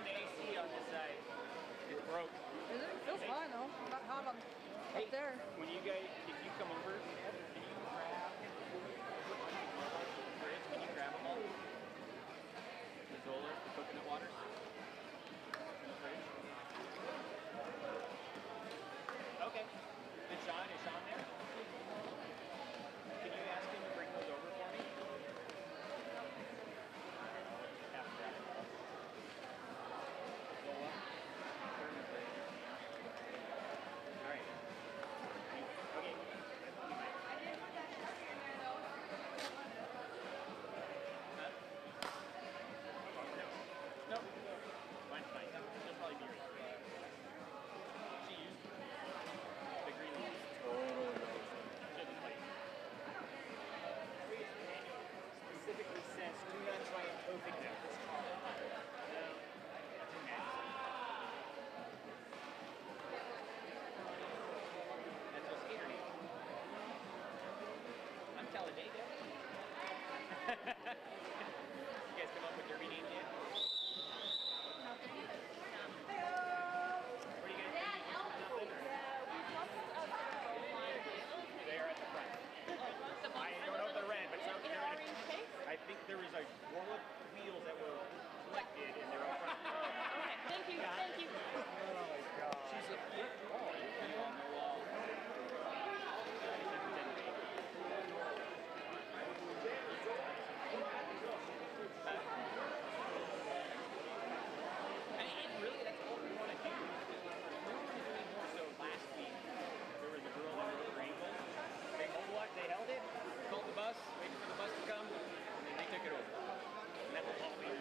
on the AC on this side. It's broke. Is it? It feels fine though. I'm not hot up there. When you guys, if you come over, can you grab the fridge? Can you grab them all? The Zola, the coconut waters. In the fridge. Okay. And Sean, is Sean there? Can you ask him to bring those over for me? Have him grab it. Zola. Put them in the fridge. All right. Okay. I didn't put that sugar in there though. Huh? No. Mine's fine. She'll probably be right. She used the green one. Shouldn't like. Specifically says do not try and open them. No. Too nasty. That's a skater name. I'm Talladega. You guys come up with derby names yet? Where are you guys going? They are at the front. I don't know if they're red, but I think there was a roll of wheels that were collected and they're up front. Okay, thank you, thank you. Oh my god. She's a oh, you on the wall. And really, that's all we want to do. We were doing more so last week. There was a girl that broke her ankle. They mobilized, they held it, called the bus, waited for the bus to come, and then they took it over. And that was all we did.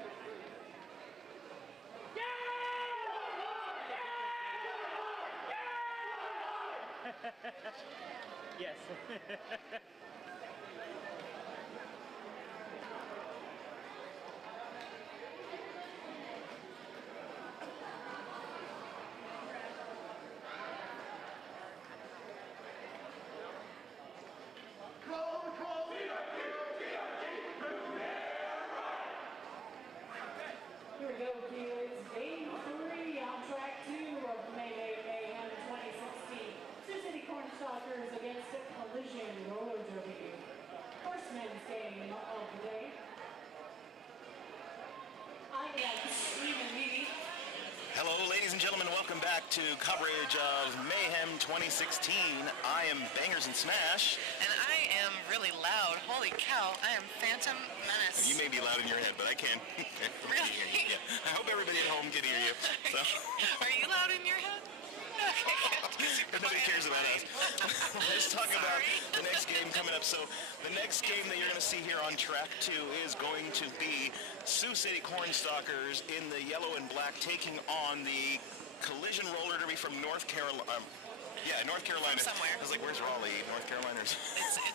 Yes. Here we go, kids. Game 3 on track 2 of May Mayhem 2016. Sioux City Cornstalkers against the Collision Roller Derby. First men's game of the day. I am Stephen Meany. Hello, ladies and gentlemen. Welcome back to coverage of Mayhem 2016. I am Bangers and Smash. And I am really loud. Holy cow, I am Phantom Menace. You may be loud in your head, but I can. Really? Yeah. I hope everybody at home can hear you. So. Are you loud in your head? But nobody cares about us. Let's talk about the next game coming up. So the next game that you're going to see here on track 2 is going to be Sioux City Cornstalkers in the yellow and black taking on the Collision Roller Derby from North Carolina. Yeah, North Carolina. From somewhere. I was like, where's Raleigh? North Carolina? It's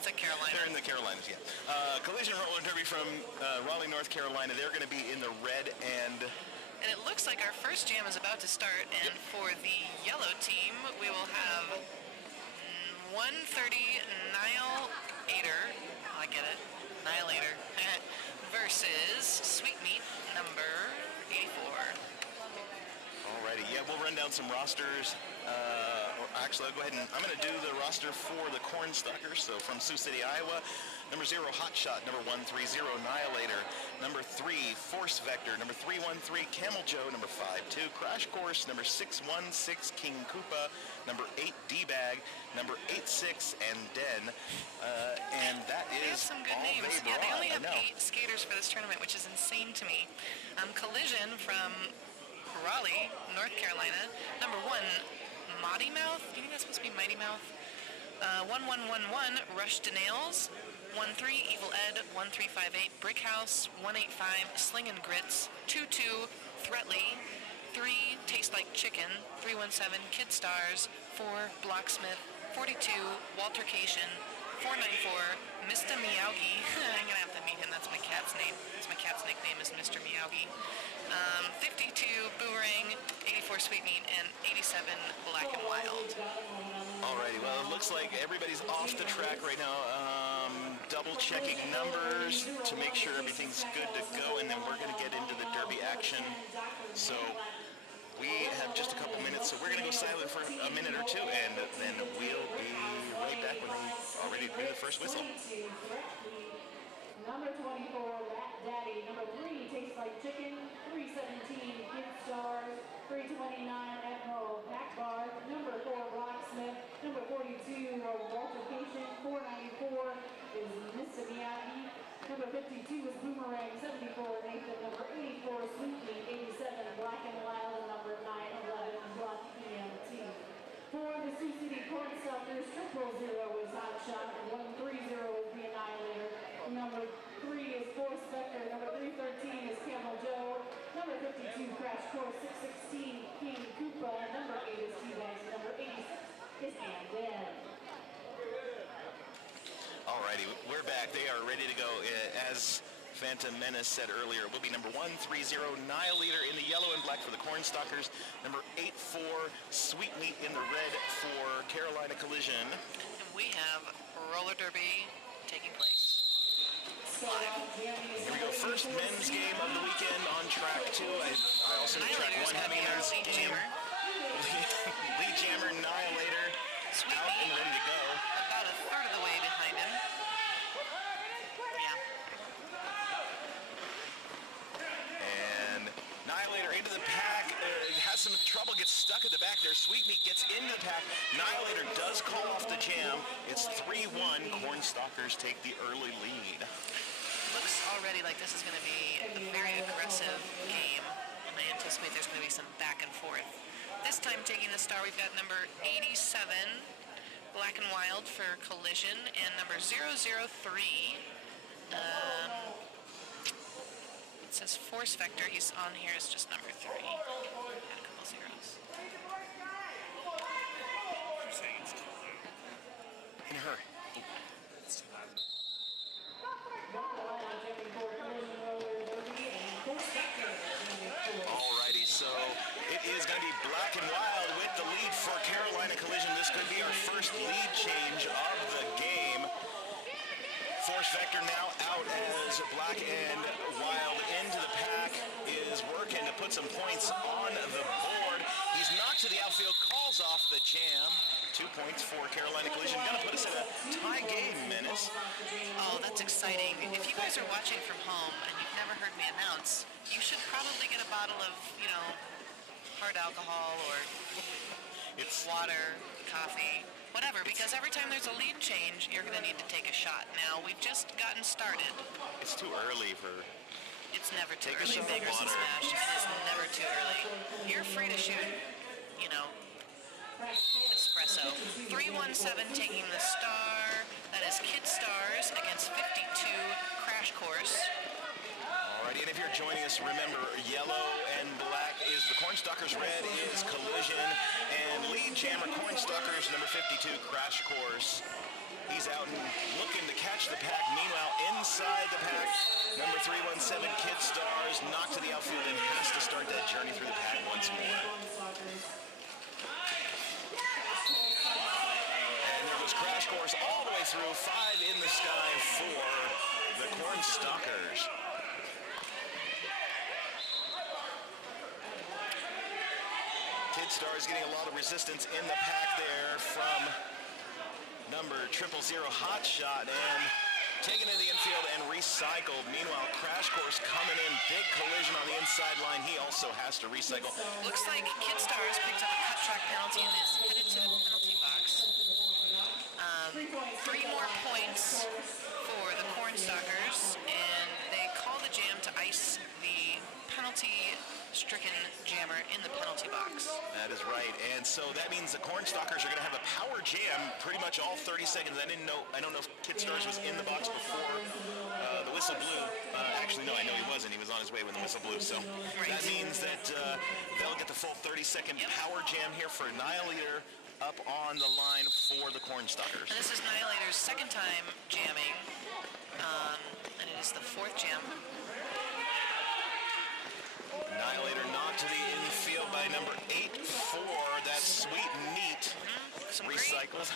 a Carolina. They're in the Carolinas, yeah. Collision Roller Derby from Raleigh, North Carolina. They're going to be in the red and... And it looks like our first jam is about to start, and for the yellow team, we will have 130 Nihilator, I get it, Nihilator, versus Sweetmeat number 84. Alrighty, yeah, we'll run down some rosters. Actually, I'll go ahead and I'm going to do the roster for the Cornstalkers. So from Sioux City, Iowa, number 0, Hotshot, number 130, Nihilator, number 3, Force Vector, number 313, Camel Joe, number 52, Crash Course, number 616, King Koopa, number 8, D-Bag, number 86, and Den. And that They have is some good all names. they Yeah, they brought. only have I know. 8 skaters for this tournament, which is insane to me. Collision from Raleigh, North Carolina, number 1, Mighty Mouth. Do you think that's supposed to be Mighty Mouth? 1111, Rush to Nails. 13, Evil Ed. 1358, Brick House. 185, Sling and Grits. 22, Threatly. 3, Taste Like Chicken. 317, Kid Stars. 4, Blocksmith. 42, Waltercation. 494, Mr. Miyagi. I'm gonna have to meet him. That's my cat's name. That's my cat's nickname is Mr. Miyagi. 52 Boomerang, 84 Sweetmeat, and 87 Black and Wild. Alrighty, well, it looks like everybody's off the track right now. double checking numbers to make sure everything's good to go, and then we're going to get into the Derby action. So we have just a couple minutes, so we're going to go silent for a minute or two, and then we'll be right back when we are ready to do the first whistle. Number 24, Rat Daddy. Number 3, Tastes Like Chicken. 317, Kid Stars. 329, Admiral Akbar. Number 4, Rocksmith. Number 42, Altercation. 494 is Mr. Miyagi. Number 52 is Boomerang. 74, Nathan. Number 84, Sweetly. 87, Black and Wild. And number 911, Block EMT. For the Sioux City Cornstalkers, 000 is Hot Shot. And 130 is The Annihilator. Number 3 is Force Vector. Number 313 is Camel Joe. Number 52, Crash Course. 616, King Koopa. Number 8 is T-Bags. Number 86 is Anden. Alrighty, we're back. They are ready to go. As Phantom Menace said earlier, it will be number 130, Annihilator in the yellow and black for the Cornstalkers. Number 84, Sweetmeat in the red for Carolina Collision. And we have roller derby taking place. Here we go. First men's game of the weekend on track 2. I also need track 1 having a men's game. Lead Jammer, Annihilator, out and ready to go. About a third of the way behind him. Yeah. And Annihilator into the pack. Has some trouble, gets stuck at the back there. Sweetmeat gets into the pack. Annihilator does call off the jam. It's 3-1. Cornstalkers take the early lead. Looks already like this is going to be a very aggressive game, and I anticipate there's going to be some back and forth. This time taking the star, we've got number 87, Black and Wild for Collision, and number 003, it says Force Vector. He's on here as just number 3. Add a couple zeros. In a hurry. Alrighty, so it is going to be Black and Wild with the lead for Carolina Collision. This could be our first lead change of the game. Force Vector now out as Black and Wild into the pack is working to put some points on the board. He's knocked to the outfield, calls off the jam. 2 points for Carolina Collision. Gonna put us in a tie game, Menace. Oh, that's exciting. If you guys are watching from home and you've never heard me announce, you should probably get a bottle of, hard alcohol or It's water, coffee, whatever, because every time there's a lead change, you're going to need to take a shot. Now, we've just gotten started. It's too early for... It's never too Take a early. shot of Beggars and water. Smash. It is never too early. You're free to shoot, espresso. 317 taking the star. That is Kid Stars against 52 Crash Course. Alrighty, and if you're joining us, remember, yellow and black is the Cornstalkers, red is Collision, and lead jammer Cornstalkers, number 52, Crash Course. He's out and looking to catch the pack. Meanwhile, inside the pack, number 317, Kid Stars, knocked to the outfield and has to start that journey through the pack once more. And there goes Crash Course all the way through, 5 in the sky for the Cornstalkers. Kid Stars getting a lot of resistance in the pack there from number 000 Hot Shot, and taken in the infield and recycled. Meanwhile, Crash Course coming in, big collision on the inside line. He also has to recycle. Looks like Kid Stars picked up a cut track penalty and is headed to the penalty box. 3 more points for the Cornstalkers, and they call the jam to ice the penalty-stricken jammer in the penalty box. That is right, and so that means the Cornstalkers are going to have a power jam pretty much all 30 seconds. I don't know if Kid Stars was in the box before the whistle blew. Actually, no, I know he wasn't. He was on his way when the whistle blew, so that means that they'll get the full 30-second power jam here for Annihilator up on the line for the Cornstalkers. And this is Annihilator's second time jamming, and it is the 4th jam. Annihilator knocked to the infield by number 84. That's Sweet Meat. Some Recycled. recycled.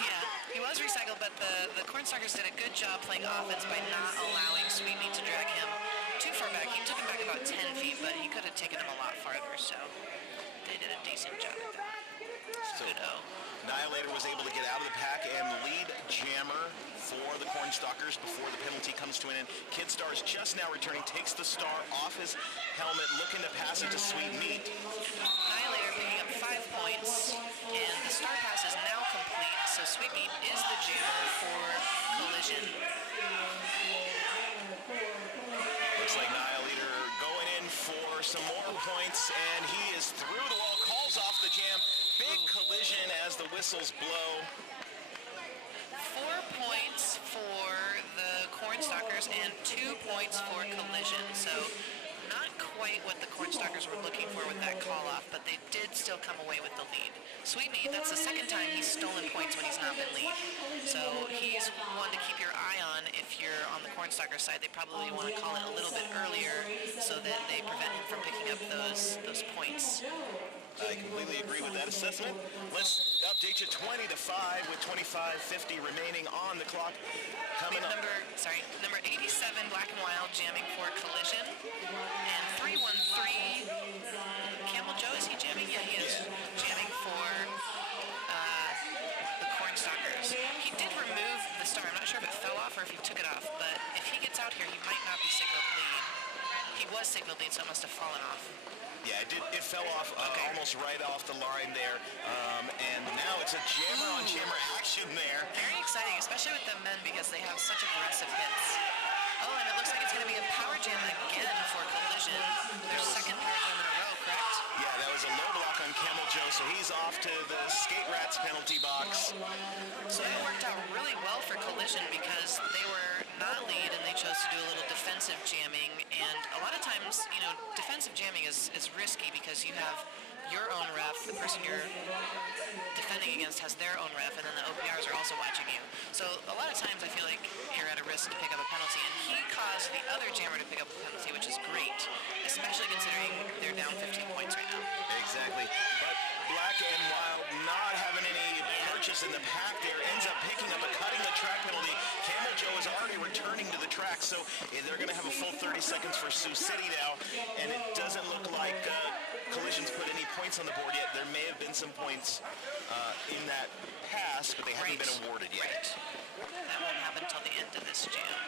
Yeah, he was recycled, but the Cornstalkers did a good job playing offense by not allowing Sweetmeat to drag him too far back. He took him back about 10 feet, but he could have taken him a lot farther, so they did a decent job at that. So Good O. Annihilator was able to get out of the pack and lead Jammer for the Cornstalkers before the penalty comes to an end. Kid Star's just now returning, takes the star off his helmet, looking to pass it to Sweetmeat. Annihilator picking up 5 points, and the star pass is now complete, so Sweetmeat is the jammer for Collision. Looks like Annihilator going in for some more points, and he is through the wall, calls off the jam. Big collision as the whistles blow. 4 points for the Cornstalkers and 2 points for Collision. So not quite what the Cornstalkers were looking for with that call-off, but they did still come away with the lead. Sweetmeat, that's the second time he's stolen points when he's not been lead. So he's one to keep your eye on if you're on the Cornstalker side. They probably want to call it a little bit earlier so that they prevent him from picking up those points. I completely agree with that assessment. Let's update you 20 to 5 with 25:50 remaining on the clock. Coming up. Number 87, Black and Wild, jamming for Collision. And 313, Camel Joe, is he jamming? Yeah, he is jamming for the Cornstalkers. He did remove the star. I'm not sure if it fell off or if he took it off, but if he gets out here, he might not be signaled lead. He was signaled lead, so it must have fallen off. Yeah, it fell off almost right off the line there. And now it's a jammer-on-jammer action there. Very exciting, especially with the men because they have such aggressive hits. Oh, and it looks like it's going to be a power jam again for Collision. Their second power jam in a row, correct? Yeah, that was a low block on Camel Joe, so he's off to the Skate Rats penalty box. So that worked out really well for Collision because they were not lead and they chose to do a little defensive jamming. And a lot of times, defensive jamming is risky because you have your own ref, the person you're defending against has their own ref, and then the OPRs are also watching you. So a lot of times I feel like you're at a risk to pick up a penalty, and he caused the other jammer to pick up a penalty, which is great, especially considering they're down 15 points right now. Exactly. But Black and Wild not having any purchase in the pack there, ends up picking up a cutting the track penalty. Camel Joe is already returning to the track, so they're going to have a full 30 seconds for Sioux City now, and it doesn't look like Collision's put any points on the board yet. There may have been some points in that pass, but they haven't been awarded yet. That won't happen until the end of this jam.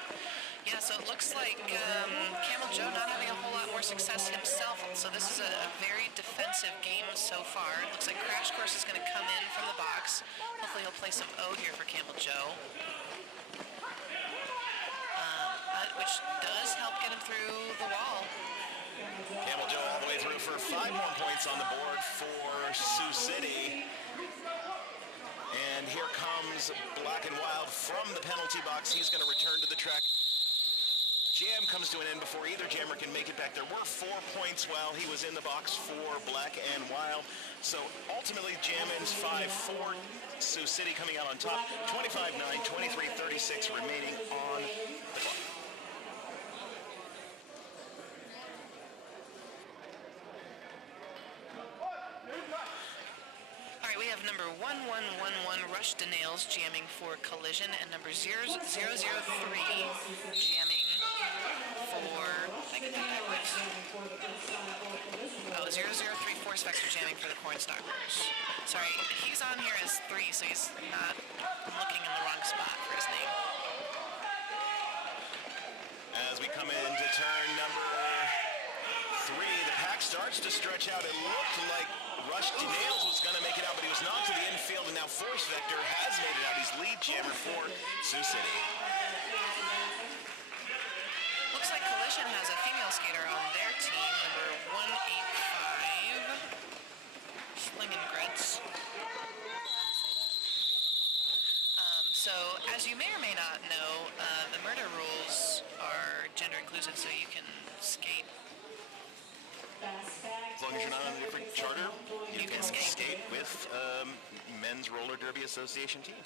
Yeah, so it looks like Camel Joe not having a whole lot more success himself, so this is a very defensive game so far. It looks like Crash Course is going to come in from the box. Hopefully he'll play some O here for Camel Joe, which does help get him through the wall. Camel Joe all the way through for 5 more points on the board for Sioux City. And here comes Black and Wild from the penalty box. He's going to return to the track. Jam comes to an end before either jammer can make it back. There were 4 points while he was in the box for Black and Wild. So ultimately, jam ends 5-4. Sioux City coming out on top. 25-9, 23-36 remaining on the clock. We have number 1111 Rush to Nails jamming for Collision, and number 0003 jamming for, I can do backwards. Oh, 003 Force Vector jamming for the Cornstalkers. Sorry, he's on here as 3, so he's not looking in the wrong spot for his name. As we come into turn number 3, the pack starts to stretch out. It looked like Rush to Nails was going to make it out, but he was knocked to the infield, and now Force Vector has made it out. He's lead jammer for Sioux City. Looks like Collision has a female skater on their team, number 185, Slingin' Grits. So, as you may or may not know, the murder rules are gender inclusive, so you can skate. As long as you're not on a different charter, you can skate with Men's Roller Derby Association team.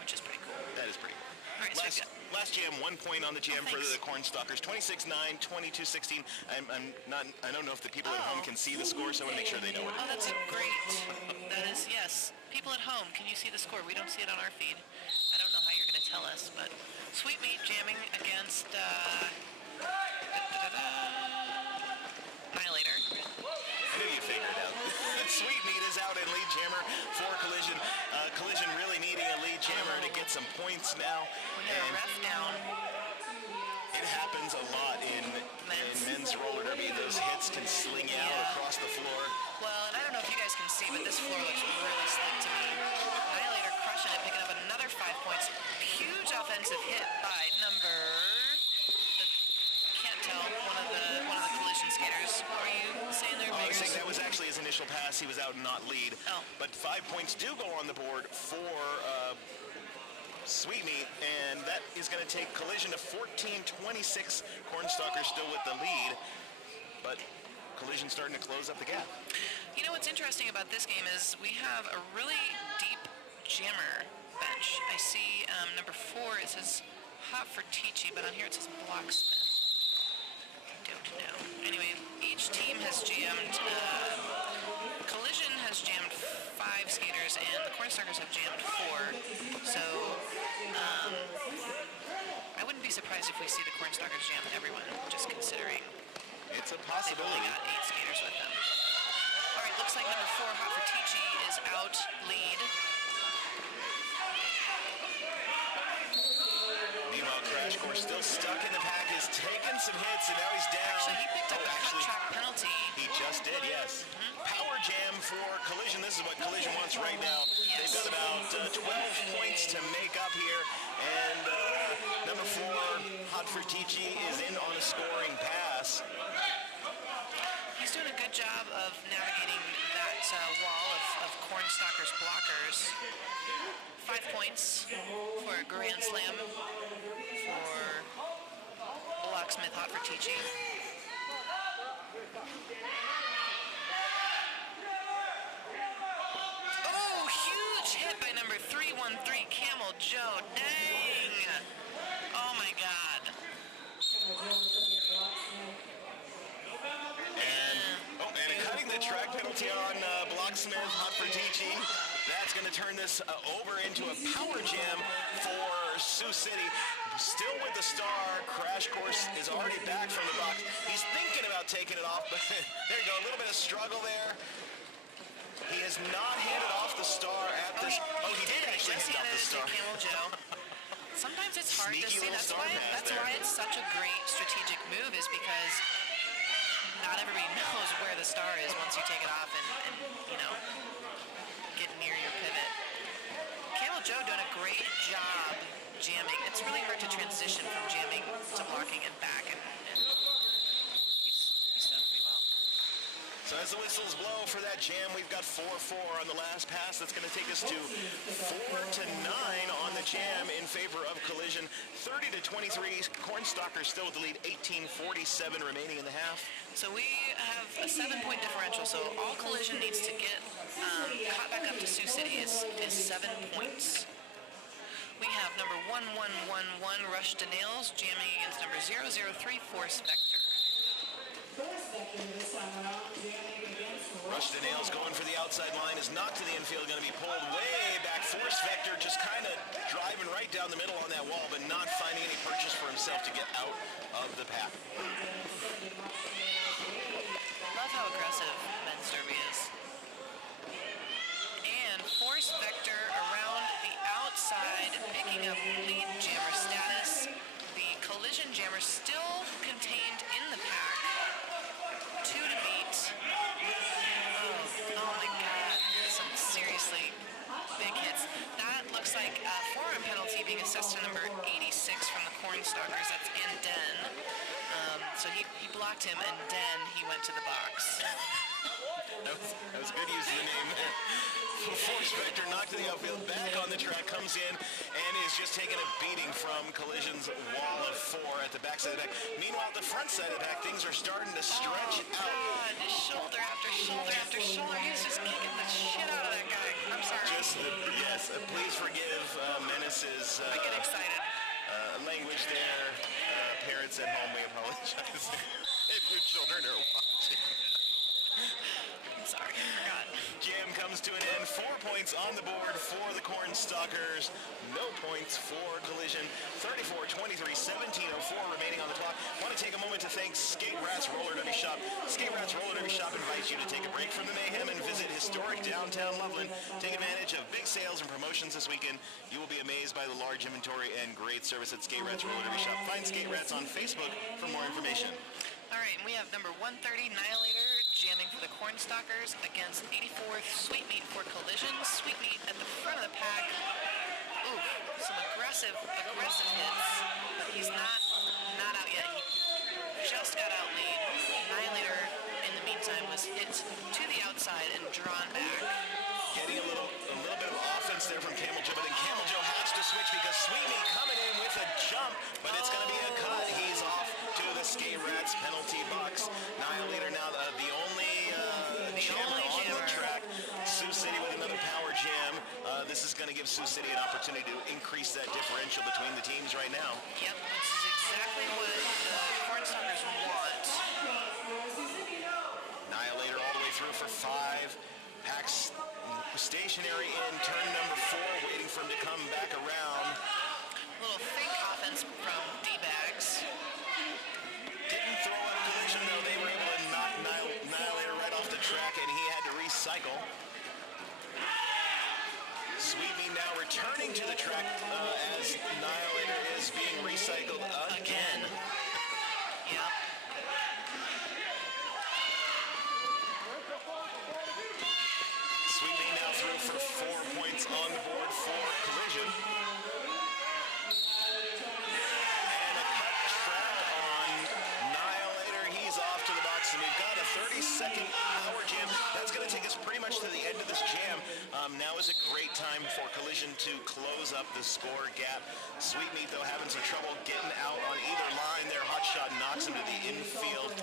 Which is pretty cool. That is pretty cool. All right, so last jam, 1 point on the jam for the Cornstalkers. 26-9, 22-16. I don't know if the people at home can see the score, so I want to make sure they know it. Oh, that's great. That is, yes. People at home, can you see the score? We don't see it on our feed. I don't know how you're going to tell us, but Sweet Meat jamming against Annihilator. I knew you figured it out. Sweet Meat is out in lead jammer for Collision. Collision really needing a lead jammer to get some points now. We got a ref down. It happens a lot in men's roller derby. Those hits can sling you out across the floor. Well, and I don't know if you guys can see, but this floor looks really slick to me. Annihilator crushing it, picking up another 5 points. Huge offensive hit by can't tell, one of the Collision skaters. What were you saying there, I was saying that was actually his initial pass. He was out and not lead. Oh. But 5 points do go on the board for Sweet Meat, and that is going to take Collision to 14-26. Cornstalkers still with the lead, but Collision starting to close up the gap. You know what's interesting about this game is we have a really deep jammer bench. I see number 4, it says Hot for Teachy, but on here it says Blocksmith. Don't know. Anyway, each team has jammed, Collision has jammed 5 skaters, and the Cornstalkers have jammed 4. So, I wouldn't be surprised if we see the Cornstalkers jam everyone, just considering It's a they've possibility. only got 8 skaters with them. All right, looks like number 4, Hot for Teachy, is out lead. Meanwhile, Crash Course still stuck in the pack, is taking some hits, and now he's down. Actually, he picked up a cut track penalty. He just did, yes. Power jam for Collision. This is what Collision wants right now. Yes. They've got about 12 points to make up here. And number 4, Hot for Teachy, is in on a scoring pass. He's doing a good job of navigating that wall of Cornstalkers blockers. 5 points for a grand slam for Blocksmith Hot for Teachy. Oh, huge hit by number 313, Camel Joe. Dang! Oh my God. And cutting the track penalty on Blocksmith Hot for Teachy. That's going to turn this over into a power jam for Sioux City. Still with the star. Crash Course is already back from the box. He's thinking about taking it off, but there you go. A little bit of struggle there. He has not handed off the star at this. He did actually hand off the star. Camel Joe. Sometimes it's hard Sneaky to see. little That's star pass why there. it's such a great strategic move, is because not everybody knows where the star is once you take it off and you know, get near your pivot. Camel Joe doing a great job jamming. It's really hard to transition from jamming to blocking and back, and he's done pretty well. So as the whistles blow for that jam, we've got 4-4 on the last pass. That's going to take us to 4-9 on the jam in favor of Collision. 30-23. Cornstalkers still with the lead. 18:47 remaining in the half. So we have a 7-point differential. So all Collision needs to get caught back up to Sioux City is 7 points. We have number 1111 Rush to Nails jamming against number 003 Force Vector. Rush to Nails going for the outside line, is knocked to the infield, going to be pulled way back. Force Vector just kind of driving right down the middle on that wall, but not finding any purchase for himself to get out of the path. Love how aggressive men's derby is. And Force Vector around the outside, picking up lead jammer status. The Collision jammer still contained in the pack. 2 to beat. Oh my God, some seriously big hits. That looks like a forearm penalty being assessed to number 86 from the Cornstalkers. That's Den. So he blocked him, and then he went to the box. That was good use of the name there. Force Vector knocked to the outfield, back on the track, comes in, and is just taking a beating from Collision's wall of 4 at the back side of the back. Meanwhile, at the front side of the back, things are starting to stretch out. God, shoulder after shoulder after shoulder. He's just kicking the shit out of that guy. I'm sorry. Yes, please forgive Menace's I get excited. language there. Parents at home, we apologize if your children are watching. I'm sorry, I forgot. Jam comes to an end. 4 points on the board for the Cornstalkers. No points for Collision. 34-23, 17:04 remaining on the clock. Want to take a moment to thank Skate Rats Roller Derby Shop. Skate Rats Roller Derby Shop invites you to take a break from the mayhem and visit historic downtown Loveland. Take advantage of big sales and promotions this weekend. You will be amazed by the large inventory and great service at Skate Rats Roller Derby Shop. Find Skate Rats on Facebook for more information. All right, and we have number 130, Annihilator, jamming for the Cornstalkers against 84th, Sweetmeat for Collision. Sweetmeat at the front of the pack. Ooh, some aggressive hits, but he's not out yet. He just got out lead. Annihilator, in the meantime, was hit to the outside and drawn back. Getting a little bit of offense there from Camel Joe, but then Camel Joe has to switch because Sweetmeat coming in with a jump, but it's going to be a cut. He's off to the Skate Rats penalty box. Annihilator now the only jammer on the track. Sioux City with another power jam. This is going to give Sioux City an opportunity to increase that differential between the teams right now. Yep, this is exactly what the Cornstalkers want. Annihilator all the way through for 5. Pack's stationary in turn number 4, waiting for him to come back around. Little fake offense from D-Bags. Didn't throw out a collision, though. They were able to knock Annihilator right off the track, and he had to recycle. Sweetmeat now returning to the track as Annihilator is being recycled again. Yep. Sweetmeat now through for 4 points on the board for Collision. And a cut trap on Annihilator. He's off to the box, and we've got a 30-second power jam. That's going to take us pretty much to the end of this jam. Now is a great time for Collision to close up the score gap. Sweetmeat, though, having some trouble getting out on either line there. Hot shot knocks him to the infield.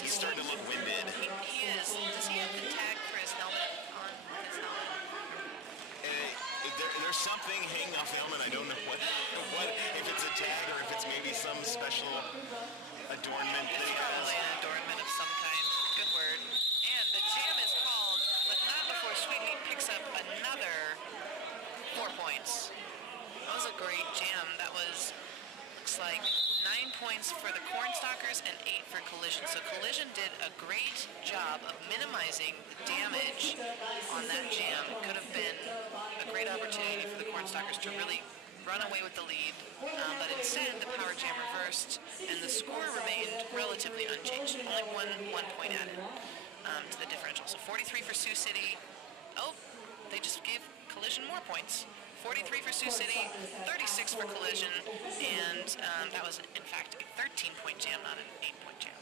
He's starting to look winded. He is. Does he have the tag for his helmet on his helmet? There's something hanging off the helmet. I don't know what if it's a tag or if it's maybe some special adornment that he has. Probably an adornment of some kind. Good word. And the jam is called, but not before Sweetmeat picks up another 4 points. That was a great jam. That was, looks like 9 points for the Cornstalkers and 8 for Collision. So Collision did a great job of minimizing the damage on that jam. It could have been a great opportunity for the Cornstalkers to really run away with the lead, but instead the power jam reversed and the score remained relatively unchanged. Only one point added to the differential. So 43 for Sioux City. Oh, they just gave Collision more points. 43 for Sioux City, 36 for Collision, and that was in fact a 13-point jam, not an 8-point jam.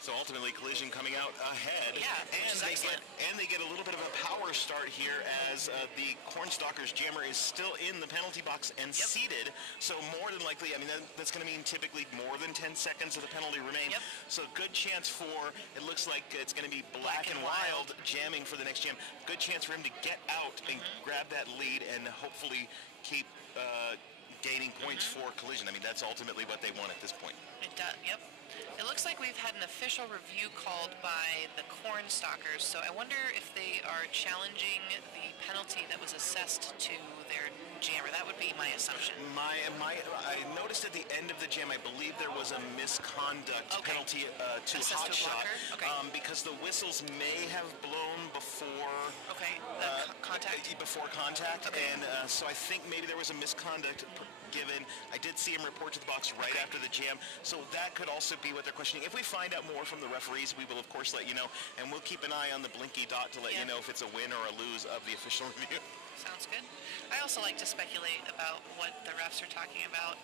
So ultimately, Collision coming out ahead. Yeah, which is excellent. They get a little bit of a power start here as the Cornstalkers jammer is still in the penalty box and seated. So more than likely, I mean, that's going to mean typically more than 10 seconds of the penalty remain. Yep. So good chance for, it looks like it's going to be Black and Wild jamming for the next jam. Good chance for him to get out and grab that lead and hopefully keep gaining points for Collision. I mean, that's ultimately what they want at this point. It does, yep. It looks like we've had an official review called by the Cornstalkers, so I wonder if they are challenging the penalty that was assessed to their jammer. That would be my assumption. I noticed at the end of the jam, I believe there was a misconduct penalty to Hot Shot because the whistles may have blown before contact. Before contact, and so I think maybe there was a misconduct given. I did see him report to the box right after the jam, so that could also be what they're questioning. If we find out more from the referees, we will of course let you know, and we'll keep an eye on the blinky dot to let you know if it's a win or a lose of the official review. Sounds good. I also like to speculate about what the refs are talking about.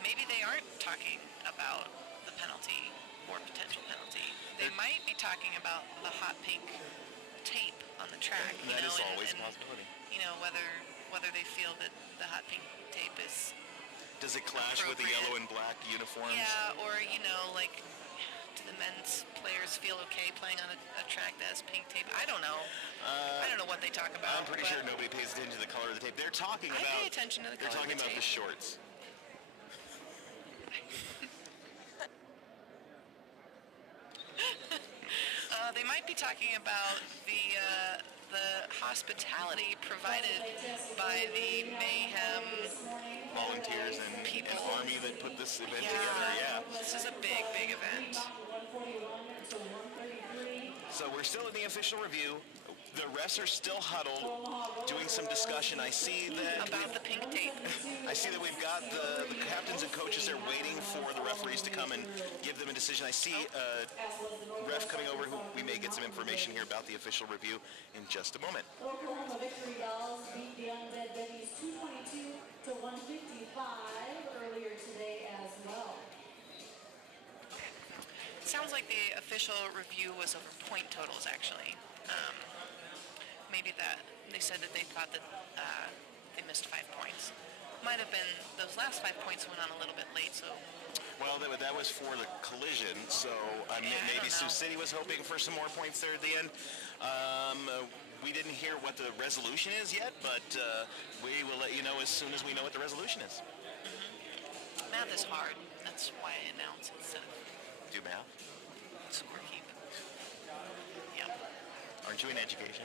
Maybe they aren't talking about the penalty or potential penalty. They might be talking about the hot pink tape on the track. That is always a possibility. You know, whether they feel that the hot pink tape is Does it clash with the yellow and black uniforms? Yeah, or, you know, like, do the men's players feel okay playing on a track that has pink tape? I don't know. I don't know what they talk about. I'm pretty sure nobody pays attention to the color of the tape. They're talking about... I pay attention to the color of the tape. They're talking about the shorts. They might be talking about the hospitality provided by the Mayhem volunteers and people. An army that put this event together. Yeah. This is a big, big event. So we're still in the official review. The refs are still huddled, doing some discussion. I see that about the pink tape. I see that we've got the captains and coaches there waiting for the referees to come and give them a decision. I see a ref coming over who we may get some information here about the official review in just a moment. Oklahoma Victory Dolls beat the Undead Betties 222 to 155 earlier today as well. It sounds like the official review was over point totals, actually. Maybe that they said that they thought that they missed 5 points. Might have been those last 5 points went on a little bit late, so. Well, that was for the collision, so maybe Sioux City was hoping for some more points there at the end. We didn't hear what the resolution is yet, but we will let you know as soon as we know what the resolution is. Mm-hmm. Math is hard. That's why I announce it instead of do math. Scorekeep. Yeah. Aren't you in education?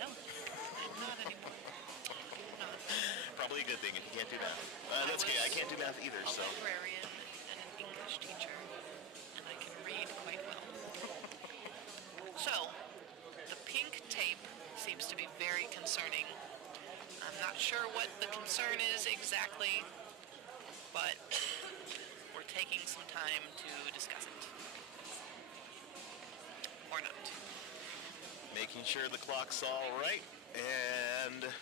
No, I'm not anymore. No. Probably a good thing if you can't do math. That's okay. I can't do math either. A So. librarian and an English teacher, and I can read quite well. So, the pink tape seems to be very concerning. I'm not sure what the concern is exactly, but we're taking some time to discuss it. Or not. Making sure the clock's all right, and the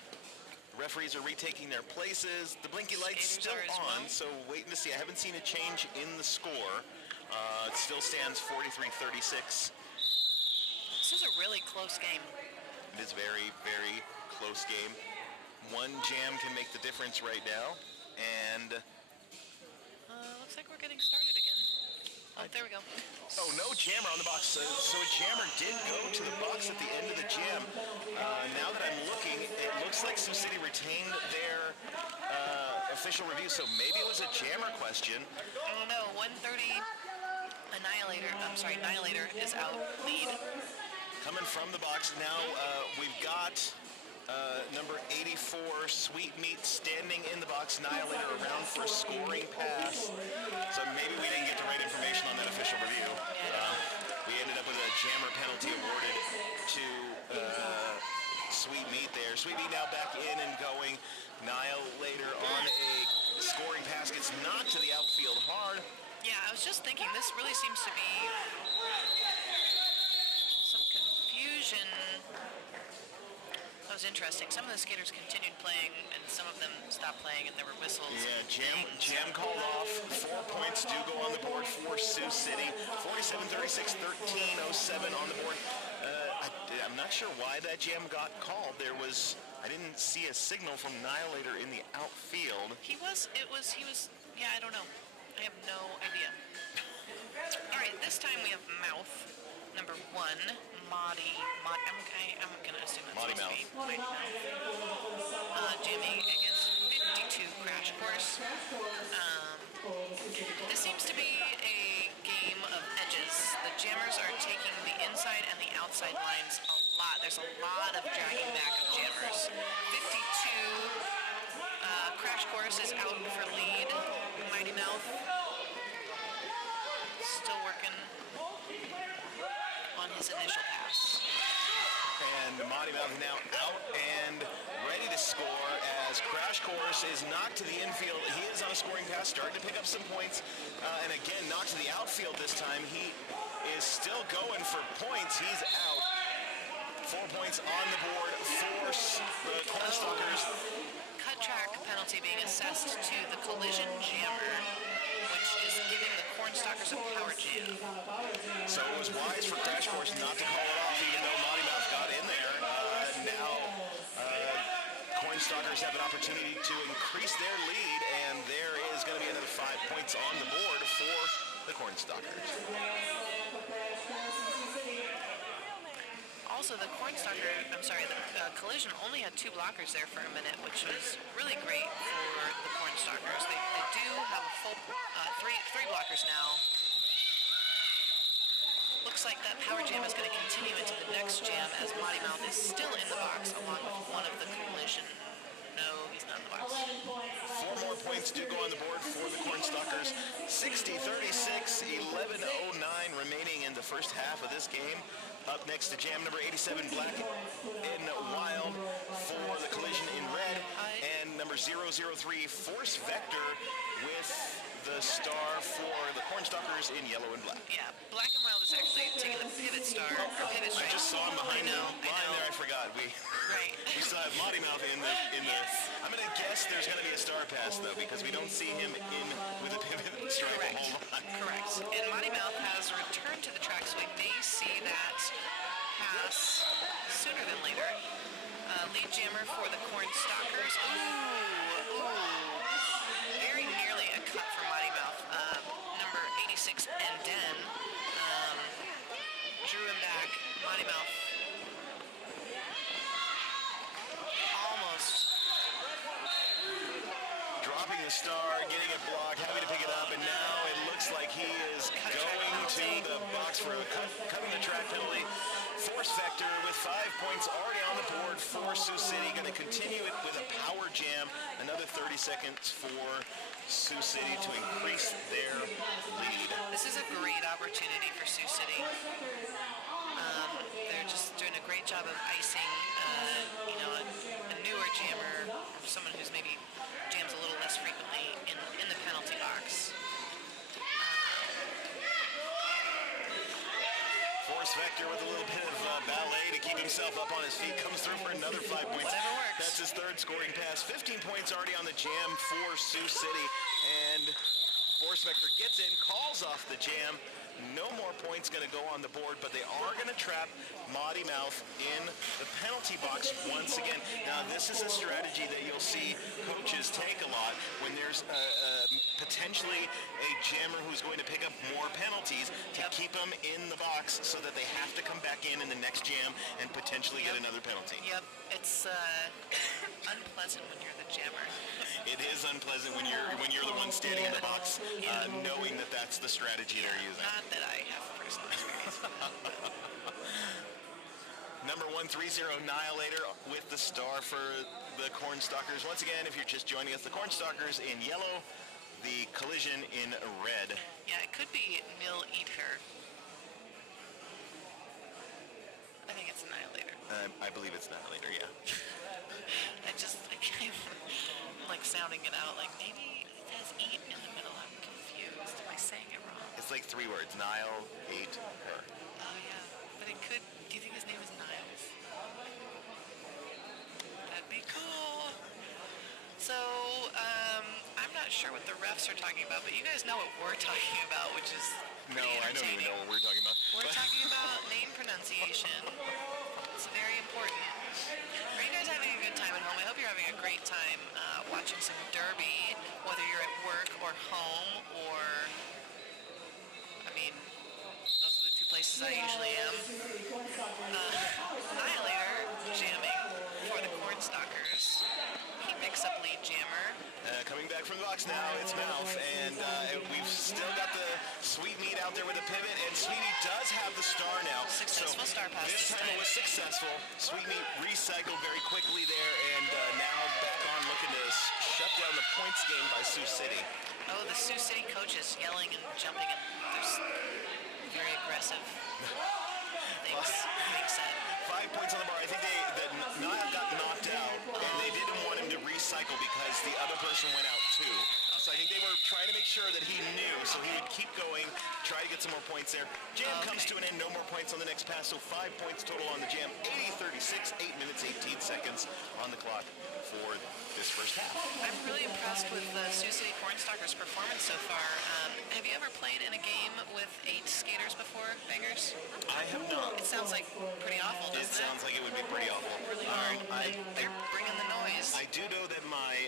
referees are retaking their places. The blinky light's still on, so waiting to see. I haven't seen a change in the score. It still stands 43-36. This is a really close game. It is very, very close game. One jam can make the difference right now, and... looks like we're getting started again. Oh, there we go. Oh, no jammer on the box. So a jammer did go to the box at the end of the jam. Now that I'm looking, it looks like Sioux City retained their official review, so maybe it was a jammer question. I don't know. 130 Annihilator is out lead. Coming from the box now, we've got number 84, Sweet Meat, standing in the box. Annihilator around for a scoring pass. So maybe we didn't get the right information on that official review. We ended up with a jammer penalty awarded to Sweet Meat there. Sweet Meat now back in and going. Annihilator on a scoring pass gets knocked to the outfield hard. Yeah, I was just thinking, this really seems to be some confusion. That was interesting. Some of the skaters continued playing, and some of them stopped playing, and there were whistles. Yeah, jam called off. 4 points do go on the board for Sioux City. 47-36, 13-07 on the board. I'm not sure why that jam got called. I didn't see a signal from Annihilator in the outfield. Yeah, I don't know. I have no idea. All right, this time we have Mouth, number 1, I'm going to assume that's Mighty supposed to be Mighty Mouth. Jamming against 52 Crash Course. This seems to be a game of edges. The jammers are taking the inside and the outside lines a lot. There's a lot of dragging back of jammers. 52 Crash Course is out for lead. Mighty Mouth still working on his initial pass. And Mighty Mouth now out and ready to score as Crash Course is knocked to the infield. He is on a scoring pass, starting to pick up some points. And again, knocked to the outfield this time. He is still going for points. He's out. 4 points on the board for the Cornstalkers. Cut track penalty being assessed to the collision jammer, which is giving the Cornstalkers a power jam. So it was wise for Crash Course not to call it off, even though Mighty Mouth got in there. Now Cornstalkers have an opportunity to increase their lead, and there is going to be another 5 points on the board for the Cornstalkers. Also, the Collision only had 2 blockers there for a minute, which was really great for the Cornstalkers. They do have a full three blockers now. Looks like that power jam is going to continue into the next jam as Mighty Mouth is still in the box along with one of the Collision. No, he's not in the box. 4 more points do go on the board for the Cornstalkers. 60-36, 11:09 remaining in the first half of this game. Up next to jam number 87, Black in Wild for the Collision in red, and number 003, Force Vector with the star for the Cornstalkers in yellow and black. Yeah, Black and Wild is actually taking the pivot star, or pivot I strike. just saw him behind the line there. I forgot. Right. We still have Mighty Mouth in the. Yes. I'm going to guess there's going to be a star pass though, because we don't see him in with a pivot strike a whole lot. Correct. And Mighty Mouth has returned to the track, so we may see that pass sooner than later. Lead jammer for the Cornstalkers. Ooh. Very nearly a cut for Mighty Mouth. Number 86, and Den drew him back. Mighty Mouth almost Dropping the star, getting it blocked, having to pick it up, and now it looks like he is going to the box for a cutting the track penalty. Force Vector with 5 points already on the board for Sioux City. Going to continue it with a power jam. Another 30 seconds for Sioux City to increase their lead. This is a great opportunity for Sioux City. They're just doing a great job of icing, a newer jammer, someone who's maybe jams a little less frequently in the penalty box. Force Vector with a little bit of ballet to keep himself up on his feet, comes through for another 5 points. Whatever works. That's his third scoring pass. 15 points already on the jam for Sioux City, and Force Vector gets in, calls off the jam. No more points going to go on the board, but they are going to trap Mighty Mouth in the penalty box once again. Now, this is a strategy that you'll see coaches take a lot when there's potentially a jammer who's going to pick up more penalties to keep them in the box so that they have to come back in the next jam and potentially get another penalty. Yep, it's unpleasant when you're the jammer. It is unpleasant when you're the one standing in the box, knowing that that's the strategy they're using. Not that I have personal experience with that. Number 130, Annihilator with the star for the Cornstalkers. Once again, if you're just joining us, the Cornstalkers in yellow, the Collision in red. Yeah, it could be Nil Eater. I think it's Annihilator. I believe it's Annihilator, yeah. I can't like sounding it out, like maybe it has eat in the middle. I'm confused. Am I saying it wrong? It's like 3 words, Nile, 8, her. Oh yeah, but it could, do you think his name is Niles? That'd be cool. So, I'm not sure what the refs are talking about, but you guys know what we're talking about, which is No, I don't even know what we're talking about. We're talking about name pronunciation. It's very important. Are you guys having a good time at home? I hope you're having a great time watching some derby, whether you're at work or home, or, those are the 2 places I usually am. Annihilator jamming for the Cornstalkers. He picks up lead jammer. Coming back from the box now, it's Mouth, and we've still got the Sweet Meat out there with a pivot, and Sweet Meat does have the star now. Successful star pass This time it was successful. Sweet Meat recycled very quickly there, and now back on looking to shut down the points game by Sioux City. Oh, the Sioux City coaches yelling and jumping, and there's very aggressive things being said. 5 points on the bar. I think that Niall got knocked out, and they didn't want him to recycle because the other person went out too. So I think they were trying to make sure that he knew, so he would keep going, try to get some more points there. Jam comes to an end, no more points on the next pass, so 5 points total on the jam. 80-36, 8 minutes, 18 seconds on the clock for this first half. I'm really impressed with the Sioux City Cornstalkers' performance so far. Have Have you ever played in a game with 8 skaters before, Bangers? I have not. It sounds like pretty awful, doesn't It it? sounds like it would be pretty awful. Really hard. They're bringing the noise. I do know that my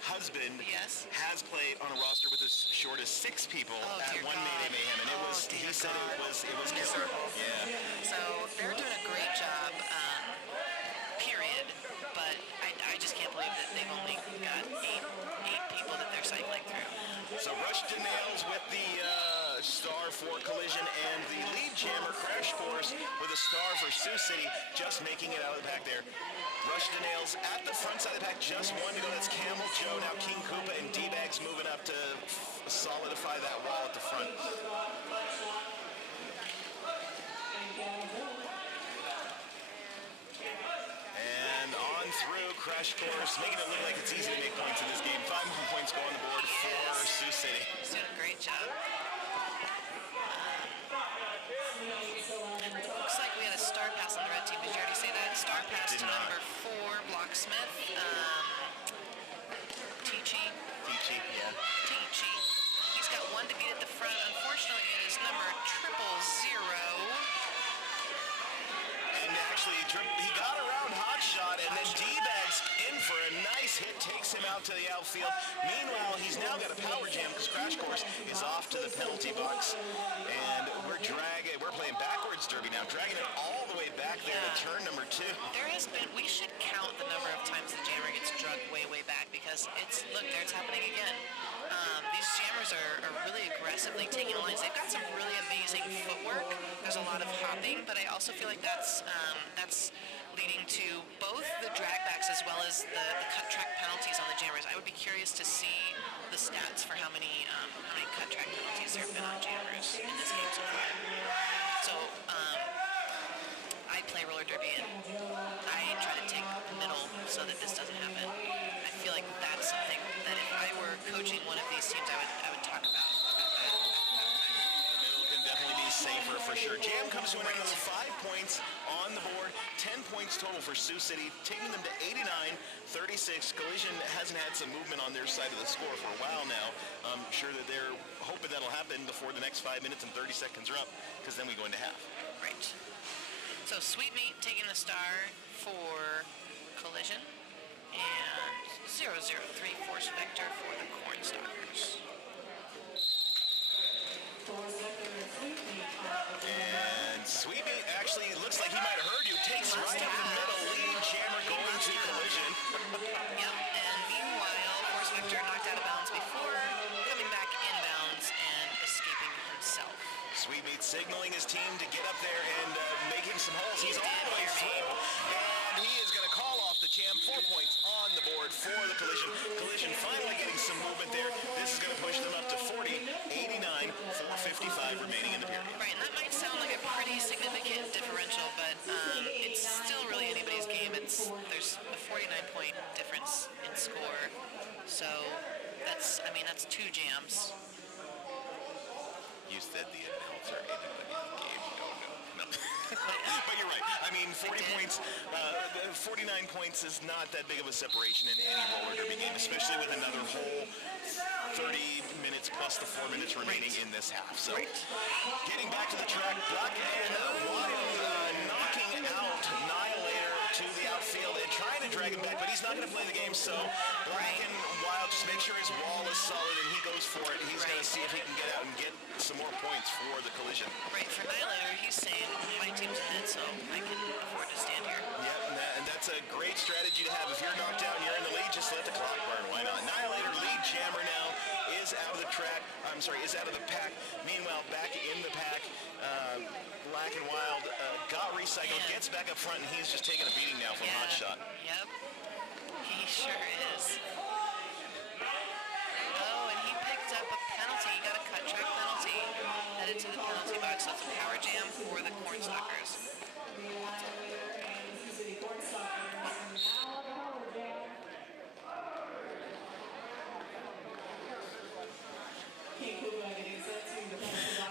husband Yes. has played on a roster with as short as 6 people Oh, at dear one God. Mayday Mayhem, and Oh, he dear said God. it was Miserable. Yeah. So they're doing a great job, period. But I just can't believe that they've only got eight people that they're cycling through. So Rush to Nails with the star for Collision, and the lead jammer Crash Course with a star for Sioux City, just making it out of the pack there. Rush to Nails at the front side of the pack, just one to go. That's Camel Joe, now King Koopa, and D-Bags moving up to solidify that wall at the front. And on through Crash Course, making it look like it's easy to make points in this game. 5 more points go on the board for Sioux City. He's doing a great job. Looks like we had a star pass on the red team. Did you already say that? Star pass Did to not. number 4, Blocksmith. Teachy. Yeah. Teachy. He's got 1 to beat at the front. Unfortunately, it is number 000. And actually, he got around Hot Shot, and then D-Bags in for a nice hit, takes him out to the outfield. Meanwhile, he's now got a power jam because Crash Course is off to the penalty box. And we're playing backwards derby now, dragging it all the way back there to turn number 2. There has been, we should count the number of times the jammer gets drugged way, way back, because look, there it's happening again. These jammers are really aggressively taking lines. They've got some really amazing footwork. There's a lot of hopping, but I also feel like that's leading to both the dragbacks as well as the cut track penalties on the jammers. I would be curious to see the stats for how many cut track penalties there have been on jammers in this game so far. So I play roller derby, and I try to take middle so that this doesn't happen. I feel like that's something that if I were coaching one of these teams, I would talk about that. Middle can definitely be safer for sure. Jam comes to an end with 5 points on the board, 10 points total for Sioux City, taking them to 89-36. Collision hasn't had some movement on their side of the score for a while now. I'm sure that they're hoping that'll happen before the next 5 minutes and 30 seconds are up, because then we go into half. Right. So Sweet Meat taking the star for Collision, and 003 Force Vector for the Cornstalkers. And Sweet Meat actually looks like he might have heard you. Takes right up the middle, lead jammer going to Collision. Yep, and meanwhile, Force Vector knocked out of bounds before, coming back inbounds and escaping himself. Sweet Meat signaling his team to get up there and making some holes. He's all did the way hear me. through, and he is going to call off the jam. 4 points on the board for the Collision. Collision finally getting some movement there. This is going to push them up to 40-89, 4:55 remaining in the period. Right, and that might sound like a pretty significant differential, but it's still really anybody's game. There's a 49-point difference in score, so that's 2 jams. You said the announcer, anybody in the game, no. But you're right. I mean, 40 points, 49 points is not that big of a separation in any roller derby game, especially with another whole 30 minutes plus the 4 minutes remaining in this half. So, getting back to the track, Black and Wild knocking out Annihilator to the outfield and trying to drag him back, but he's not going to play the game. So, Black and Wild just make sure his wall is solid and he goes for it. He's going to see if he can get out and get some more points for the Collision. Right, for Annihilator, he's saying, my team's ahead, so I can afford to stand here. Yep, and that's a great strategy to have. If you're knocked out and you're in the lead, just let the clock burn. Why not? Annihilator, lead jammer now, is out of the track. Is out of the pack. Meanwhile, back in the pack, Black and Wild got recycled, gets back up front, and he's just taking a beating now from Hot Shot. Yep, he sure is. Oh, and he picked up a penalty. He got a cut track penalty. Headed to the penalty box. So it's a power jam for the Cornstalkers.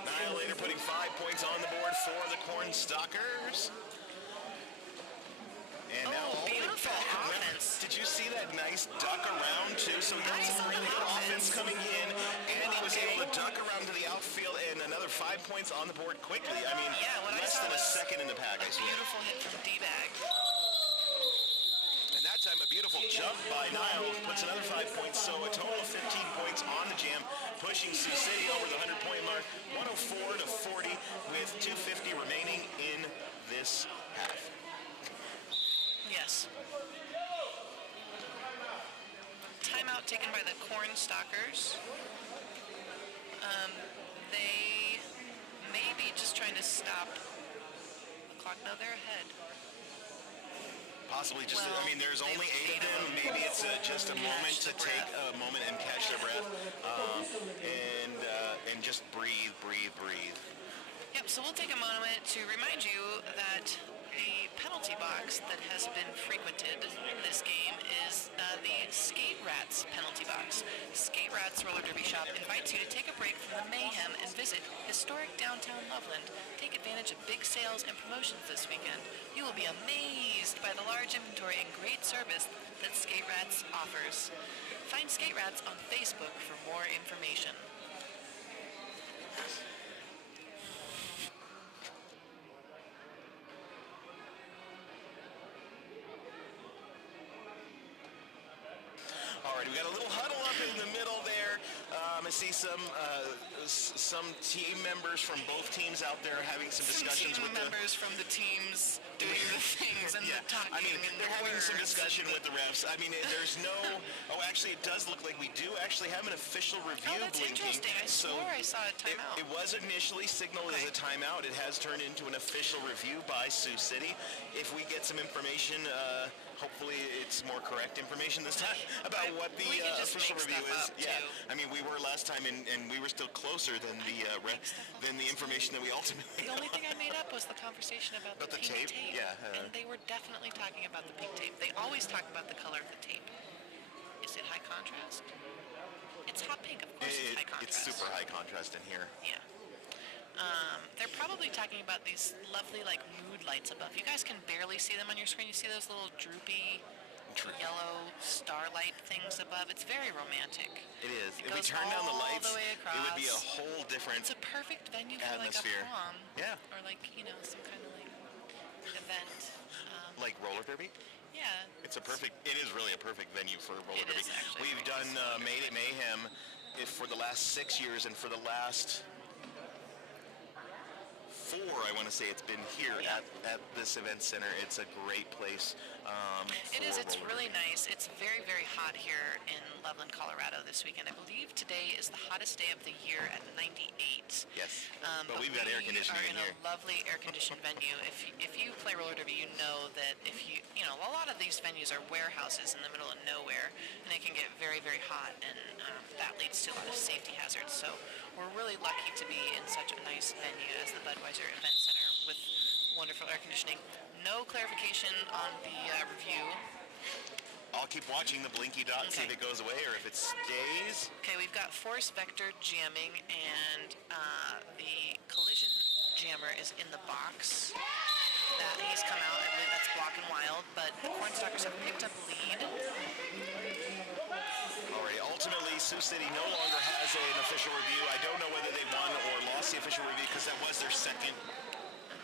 Annihilator putting 5 points on the board for the Cornstalkers. And now beautiful beautiful offense. Did you see that nice duck around too? So he got some really good offense coming in, and he was able to duck around to the outfield, and another 5 points on the board quickly. I mean, less than a second in the pack. I swear. Beautiful hit from D-Bag. And that time a beautiful jump by Niles puts another 5 points, so a total of 15 points on the jam, pushing Sioux City over the 100-point mark, 104 to 40, with 2:50 remaining in this half. Yes. Timeout taken by the Corn Stalkers. They may be just trying to stop the clock. No, they're ahead. Possibly just, Well, I mean, there's they only were 8 of them. Maybe it's just a moment to take a moment and catch their breath, and just breathe. Yep, so we'll take a moment to remind you that the penalty box that has been frequented in this game is the Skate Rats penalty box. Skate Rats Roller Derby Shop invites you to take a break from the mayhem and visit historic downtown Loveland. Take advantage of big sales and promotions this weekend. You will be amazed by the large inventory and great service that Skate Rats offers. Find Skate Rats on Facebook for more information. Alright, we got a little huddle up in the middle there. I see some team members from both teams out there having some discussions with members from the teams doing the things and the talking. I mean, and they're the having some words discussion and with the refs. I mean, there's no. Oh, actually, it does look like we do actually have an official review that's blinking. interesting. I swore I saw a timeout. It was initially signaled as a timeout. It has turned into an official review by Sioux City. If we get some information, hopefully it's more correct information this time about what the official review is. Yeah, I mean, we were last time, and we were still closer than the information that we ultimately. The only thing I made up was the conversation about the pink tape. Yeah, and they were definitely talking about the pink tape. They always talk about the color of the tape. Is it high contrast? It's hot pink, of course. It's high contrast. It's super high contrast in here. Yeah. They're probably talking about these lovely, like, mood lights above. You guys can barely see them on your screen. You see those little droopy yellow starlight things above. It's very romantic. It is. It If we goes turn down the all lights, the way it would be a across. whole different It's a perfect venue for atmosphere. like a prom. Yeah. Or like, some kind of like event. Like roller derby? Yeah. It is really a perfect venue for roller It derby. is actually We've very done nice. Made It Mayhem for the last 6 years, and for the last 4, I want to say it's been here at this event center. It's a great place. It is. It's roller really derby. nice. It's very, very hot here in Loveland, Colorado this weekend. I believe today is the hottest day of the year at 98. Yes. But we've got air conditioning We in are here. in a lovely air-conditioned venue. If you play roller derby, you know that a lot of these venues are warehouses in the middle of nowhere, and it can get very, very hot, and that leads to a lot of safety hazards. So we're really lucky to be in such a nice venue as the Budweiser Event Center with wonderful air conditioning. No clarification on the review. I'll keep watching the blinky dot, see if it goes away or if it stays. Okay, we've got force vector jamming, and the collision jammer is in the box. That he's come out. I believe that's Block and Wild, but the Cornstalkers have picked up a lead. Alrighty, ultimately, Sioux City no longer has an official review. I don't know whether they won or lost the official review because that was their second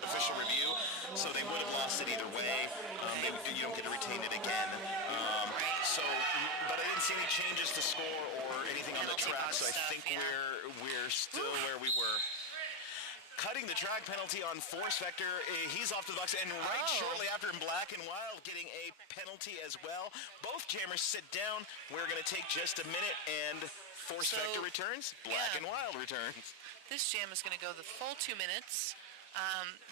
official review, so they would have lost it either way. You don't get to retain it again. But I didn't see any changes to score or anything on the track, so I think we're still where we were. Cutting the track penalty on force vector, he's off to the box, and shortly after him, Black and Wild getting a penalty as well. Both cameras sit down. We're going to take just a minute, and force vector returns. Black and Wild returns. This jam is going to go the full 2 minutes.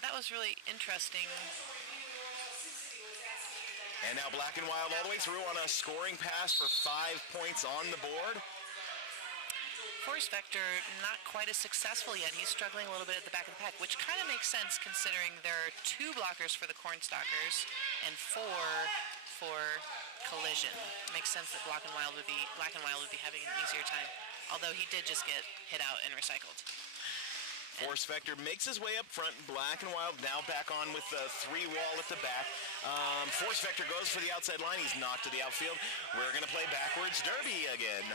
That was really interesting. And now Black and Wild all the way through on a scoring pass for 5 points on the board. Force Vector not quite as successful yet. He's struggling a little bit at the back of the pack, which kind of makes sense considering there are 2 blockers for the Cornstalkers and 4 for Collision. Makes sense that Black and Wild would be having an easier time, although he did just get hit out and recycled. Force Vector makes his way up front. Black and Wild now back on with the 3 wall at the back. Force Vector goes for the outside line. He's knocked to the outfield. We're going to play backwards derby again.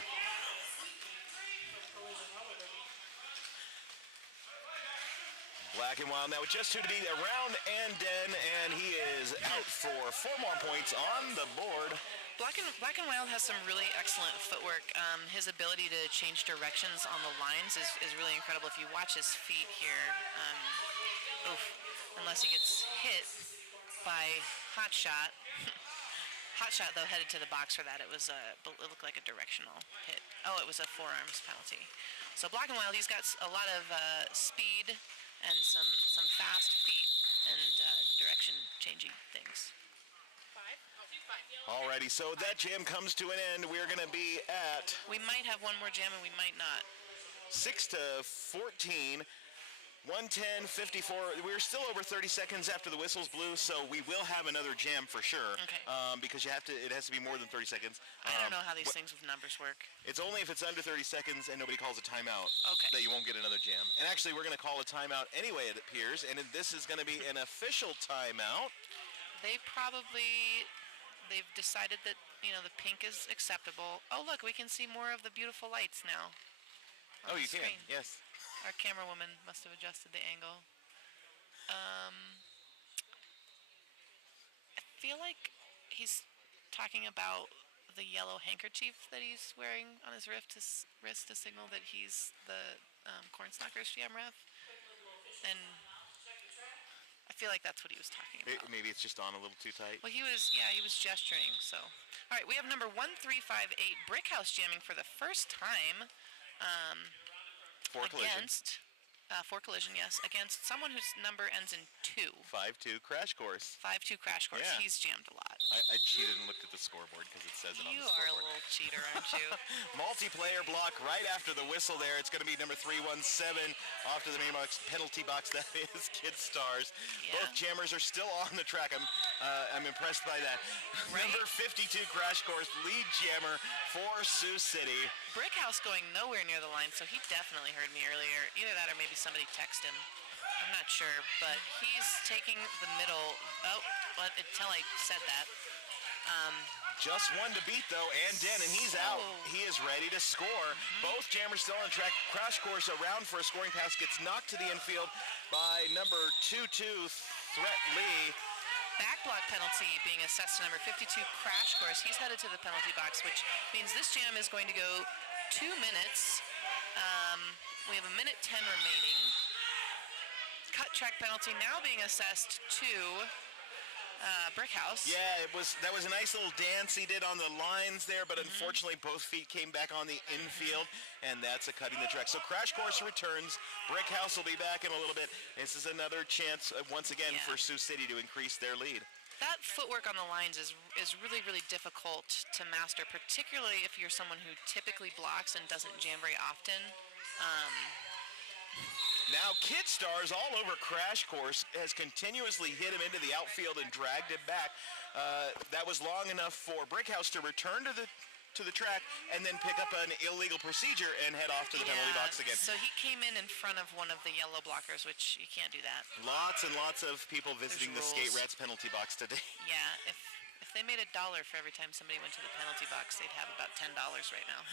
Black and Wild now with just 2 to beat around and den, and he is out for 4 more points on the board. Black and Wild has some really excellent footwork. His ability to change directions on the lines is really incredible. If you watch his feet here, unless he gets hit by Hot Shot. Hot Shot, though, headed to the box for that. It looked like a directional hit. Oh, it was a forearms penalty. So Black and Wild, he's got a lot of speed and some fast feet and direction-changing things. Alrighty, so that jam comes to an end. We're going to be at... We might have one more jam and we might not. 6 to 14. 1:10:54. We're still over 30 seconds after the whistles blew, so we will have another jam for sure. Okay. Because it has to be more than 30 seconds. I don't know how these things with numbers work. It's only if it's under 30 seconds and nobody calls a timeout that you won't get another jam. And actually, we're going to call a timeout anyway, it appears, and this is going to be an official timeout. They've decided that, the pink is acceptable. Oh, look, we can see more of the beautiful lights now. Oh, you can, yes. Our camera woman must have adjusted the angle. I feel like he's talking about the yellow handkerchief that he's wearing on his wrist to signal that he's the Cornstalkers GM ref. And I feel like that's what he was talking about. Maybe it's just on a little too tight. Well, he was gesturing, so. All right, we have number 1358, Brickhouse jamming for the first time. For Collision. For Collision, yes. Against someone whose number ends in 2. 5-2 Crash Course. 5-2 Crash Course. Yeah. He's jammed a lot. I cheated and looked at the scoreboard because it says it on the You scoreboard. are a little cheater, aren't you? Multiplayer block right after the whistle there. It's going to be number 317 off to the main box, penalty box. That is Kid Stars. Yeah. Both jammers are still on the track. I'm impressed by that. Right? Number 52 Crash Course, lead jammer for Sioux City. Brickhouse going nowhere near the line, so he definitely heard me earlier. Either that or maybe somebody texted him. I'm not sure, but he's taking the middle. Until I said that. Just one to beat, though, and Den, and he's out. He is ready to score. Both jammers still on track. Crash Course around for a scoring pass. Gets knocked to the infield by number 22, Threat Lee. Back block penalty being assessed to number 52, Crash Course. He's headed to the penalty box, which means this jam is going to go 2 minutes. We have 1:10 remaining. Cut track penalty now being assessed to Brickhouse. Yeah, that was a nice little dance he did on the lines there, but unfortunately both feet came back on the infield, and that's a cutting the track. So Crash Course returns. Brickhouse will be back in a little bit. This is another chance once again for Sioux City to increase their lead. That footwork on the lines is really, really difficult to master, particularly if you're someone who typically blocks and doesn't jam very often. Now Kid Stars all over Crash Course has continuously hit him into the outfield and dragged him back. That was long enough for Brickhouse to return to the track and then pick up an illegal procedure and head off to the penalty box again. So he came in front of one of the yellow blockers, which you can't do that. Lots and lots of people visiting the Skate Rats penalty box today. Yeah, if they made $1 for every time somebody went to the penalty box, they'd have about $10 right now.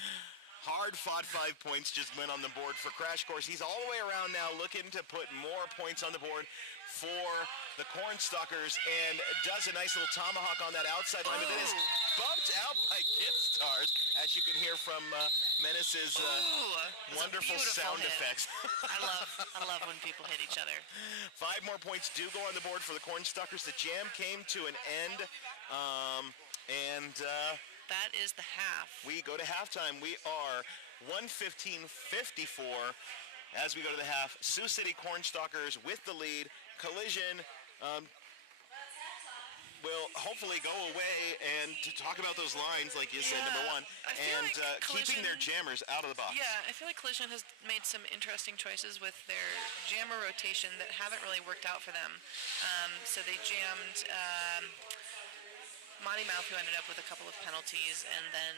Hard-fought 5 points just went on the board for Crash Course. He's all the way around now looking to put more points on the board for the Cornstalkers and does a nice little tomahawk on that outside line, but then is bumped out by Kid Stars, as you can hear from Menace's wonderful sound effects. I love when people hit each other. 5 more points do go on the board for the Cornstalkers. The jam came to an end, that is the half. We go to halftime. We are 1:15:54 as we go to the half. Sioux City Cornstalkers with the lead. Collision will hopefully go away and to talk about those lines, like you said, number 1, and like keeping their jammers out of the box. Yeah, I feel like Collision has made some interesting choices with their jammer rotation that haven't really worked out for them. So they jammed Monty Mouth, who ended up with a couple of penalties, and then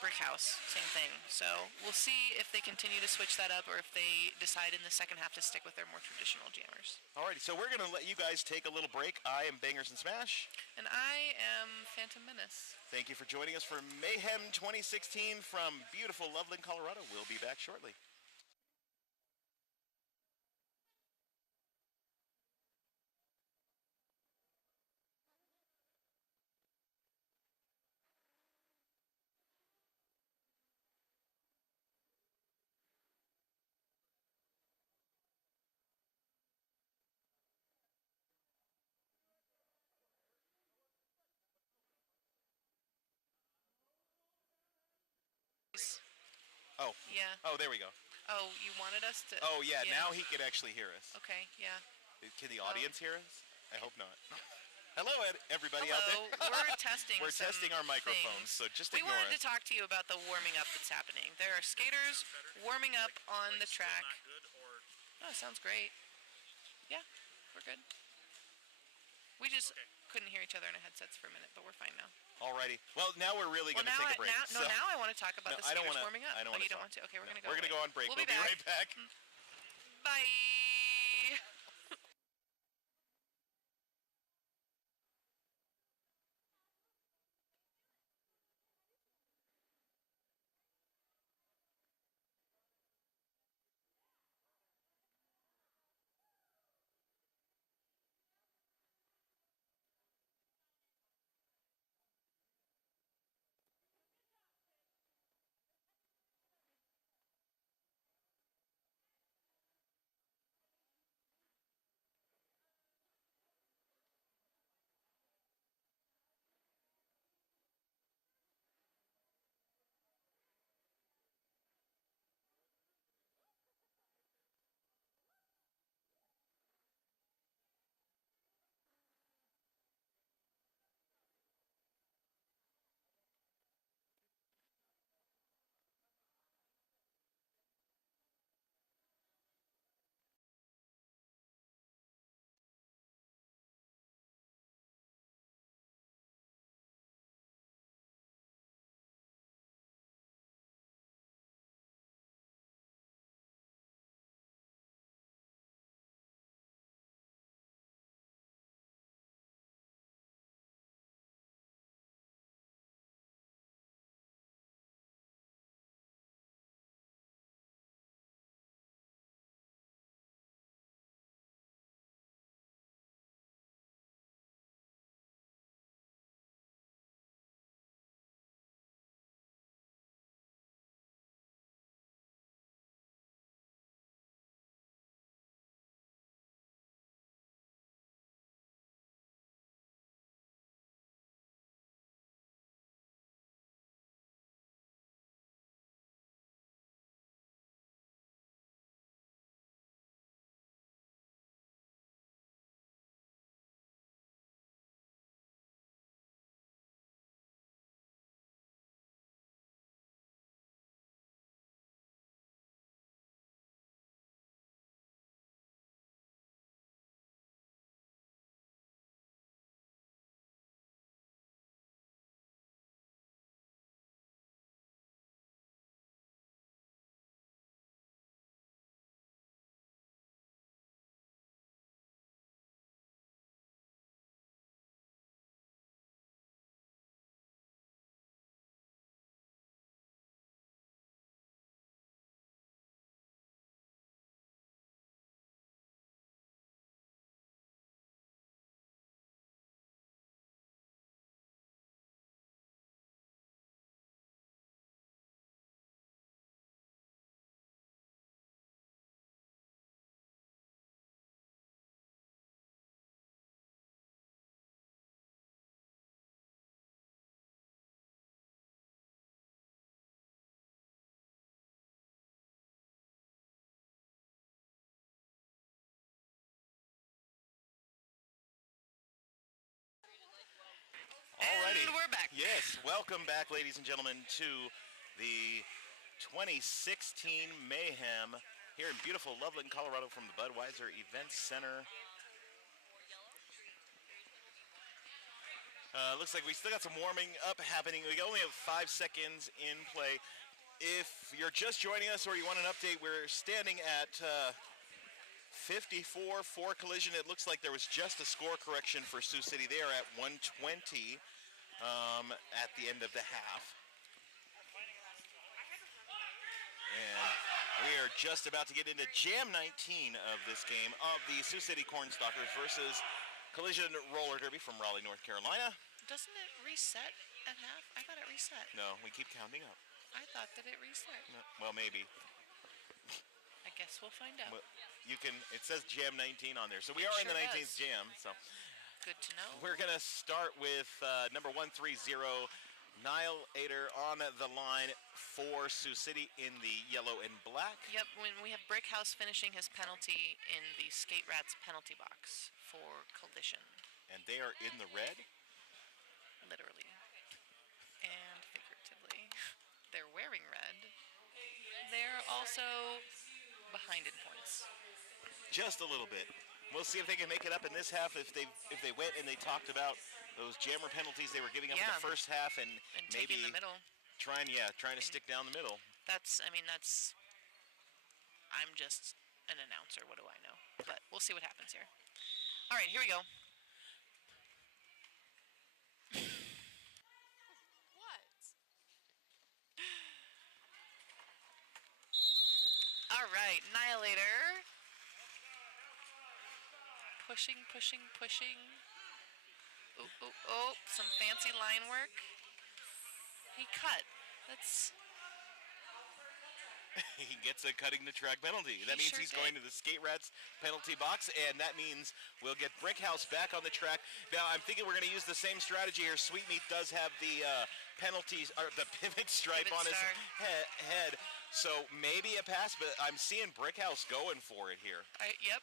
brick house, same thing. So we'll see if they continue to switch that up or if they decide in the second half to stick with their more traditional jammers. Alrighty, so we're going to let you guys take a little break. I am Bangers and Smash. And I am Phantom Menace. Thank you for joining us for Mayhem 2016 from beautiful Loveland, Colorado. We'll be back shortly. Oh. Yeah. Oh, there we go. Oh, you wanted us to... Oh, yeah, now he can actually hear us. Okay, yeah. Can the audience hear us? I hope not. Hello, everybody Hello. out there. We're testing We're testing our microphones, things. so just we ignore wanted us. to talk to you about the warming up that's happening. There are skaters warming up on the track. Oh, sounds great. Yeah, we're good. We just couldn't hear each other in our headsets for a minute, but we're fine now. Alrighty. Well, now we're really going to take a break. Now I want to talk about the skaters warming up. I don't want to. You don't want to? Okay, we're going to go. We're going to go on break. We'll be right back. Bye. Alrighty. And we're back. Yes, welcome back, ladies and gentlemen, to the 2016 Mayhem here in beautiful Loveland, Colorado from the Budweiser Event Center. Looks like we still got some warming up happening. We only have 5 seconds in play. If you're just joining us or you want an update, we're standing at 54 for Collision. It looks like there was just a score correction for Sioux City. They are at 120 at the end of the half. And we are just about to get into Jam 19 of this game of the Sioux City Cornstalkers versus Collision Roller Derby from Raleigh, North Carolina. Doesn't it reset at half? I thought it reset. No, we keep counting up. I thought that it reset. No, well, maybe. I guess we'll find out. Well, you can. It says Jam 19 on there, so we It are in sure the 19th does. Jam. So Good to know. we're gonna start with number 130, Nihilator on the line for Sioux City in the yellow and black. Yep, when we have Brickhouse finishing his penalty in the Skate Rats penalty box for Collision. And they are in the red. Literally. And figuratively. They're wearing red. They're also behind in points. Just a little bit. We'll see if they can make it up in this half. If they went and they talked about those jammer penalties they were giving up in the first half and maybe taking the middle. trying to stick down the middle. I'm just an announcer. What do I know? But we'll see what happens here. All right, here we go. What? All right, Nihilator. Pushing. Oh, some fancy line work. He cut. That's... He gets a cutting the track penalty. That means sure he's did. going to the Skate Rats penalty box, and that means we'll get Brickhouse back on the track. Now, I'm thinking we're going to use the same strategy here. Sweetmeat does have the penalties, or the pivot stripe on his head, so maybe a pass, but I'm seeing Brickhouse going for it here. Yep.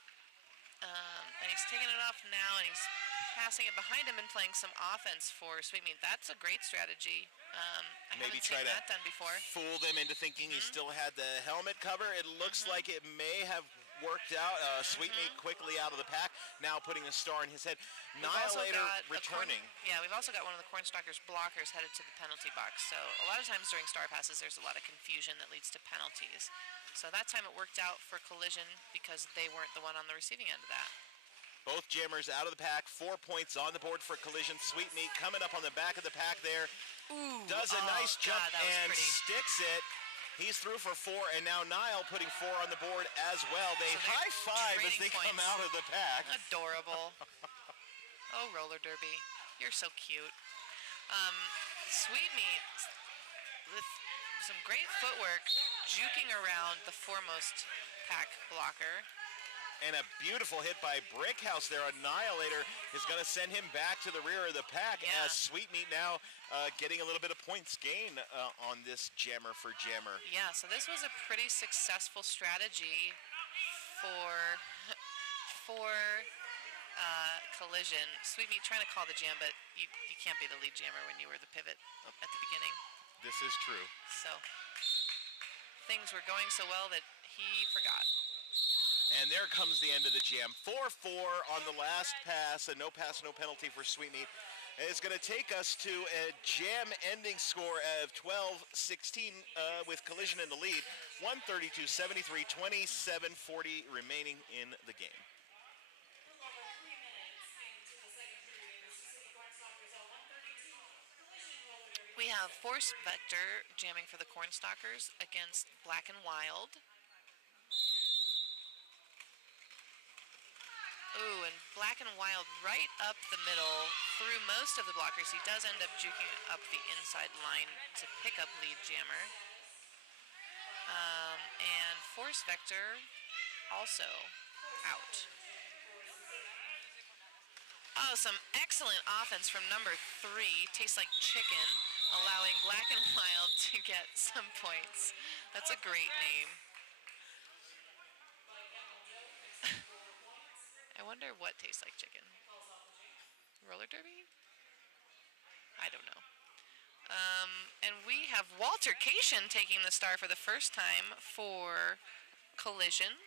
And he's taking it off now, and he's passing it behind him and playing some offense for Sweetmeat. That's a great strategy. I Maybe haven't try seen to that done before. fool them into thinking he still had the helmet cover. It looks like it may have worked out. Sweetmeat quickly out of the pack, now putting a star in his head. Nihilator returning. We've also got one of the Cornstalkers blockers headed to the penalty box. So a lot of times during star passes, there's a lot of confusion that leads to penalties. So that time it worked out for Collision because they weren't the one on the receiving end of that. Both jammers out of the pack. 4 points on the board for Collision. Sweetmeat coming up on the back of the pack there. Ooh, does a nice jump and pretty. sticks it. He's through for 4, and now Nile putting 4 on the board as well. They high five as they come out of the pack. Adorable. Oh, roller derby. You're so cute. Sweetmeat with some great footwork, juking around the foremost pack blocker. And a beautiful hit by Brickhouse there. Nihilator is going to send him back to the rear of the pack as Sweetmeat now getting a little bit of points gain on this jammer for jammer. Yeah, so this was a pretty successful strategy for Collision. Sweetmeat trying to call the jam, but you can't be the lead jammer when you were the pivot at the beginning. This is true. So things were going so well that he forgot. And there comes the end of the jam. 4-4 on the last pass. A no pass, no penalty for Sweetmeat. It's going to take us to a jam ending score of 12-16 with Collision in the lead. 132-73, 27-40 remaining in the game. We have Force Vector jamming for the Cornstalkers against Black and Wild. Ooh, and Black and Wild right up the middle through most of the blockers. He does end up juking up the inside line to pick up lead jammer. And Force Vector also out. Oh, some excellent offense from number 3. Tastes like chicken, allowing Black and Wild to get some points. That's a great name. I wonder what tastes like chicken. Roller derby? I don't know. And we have Walter Cation taking the star for the first time for Collision.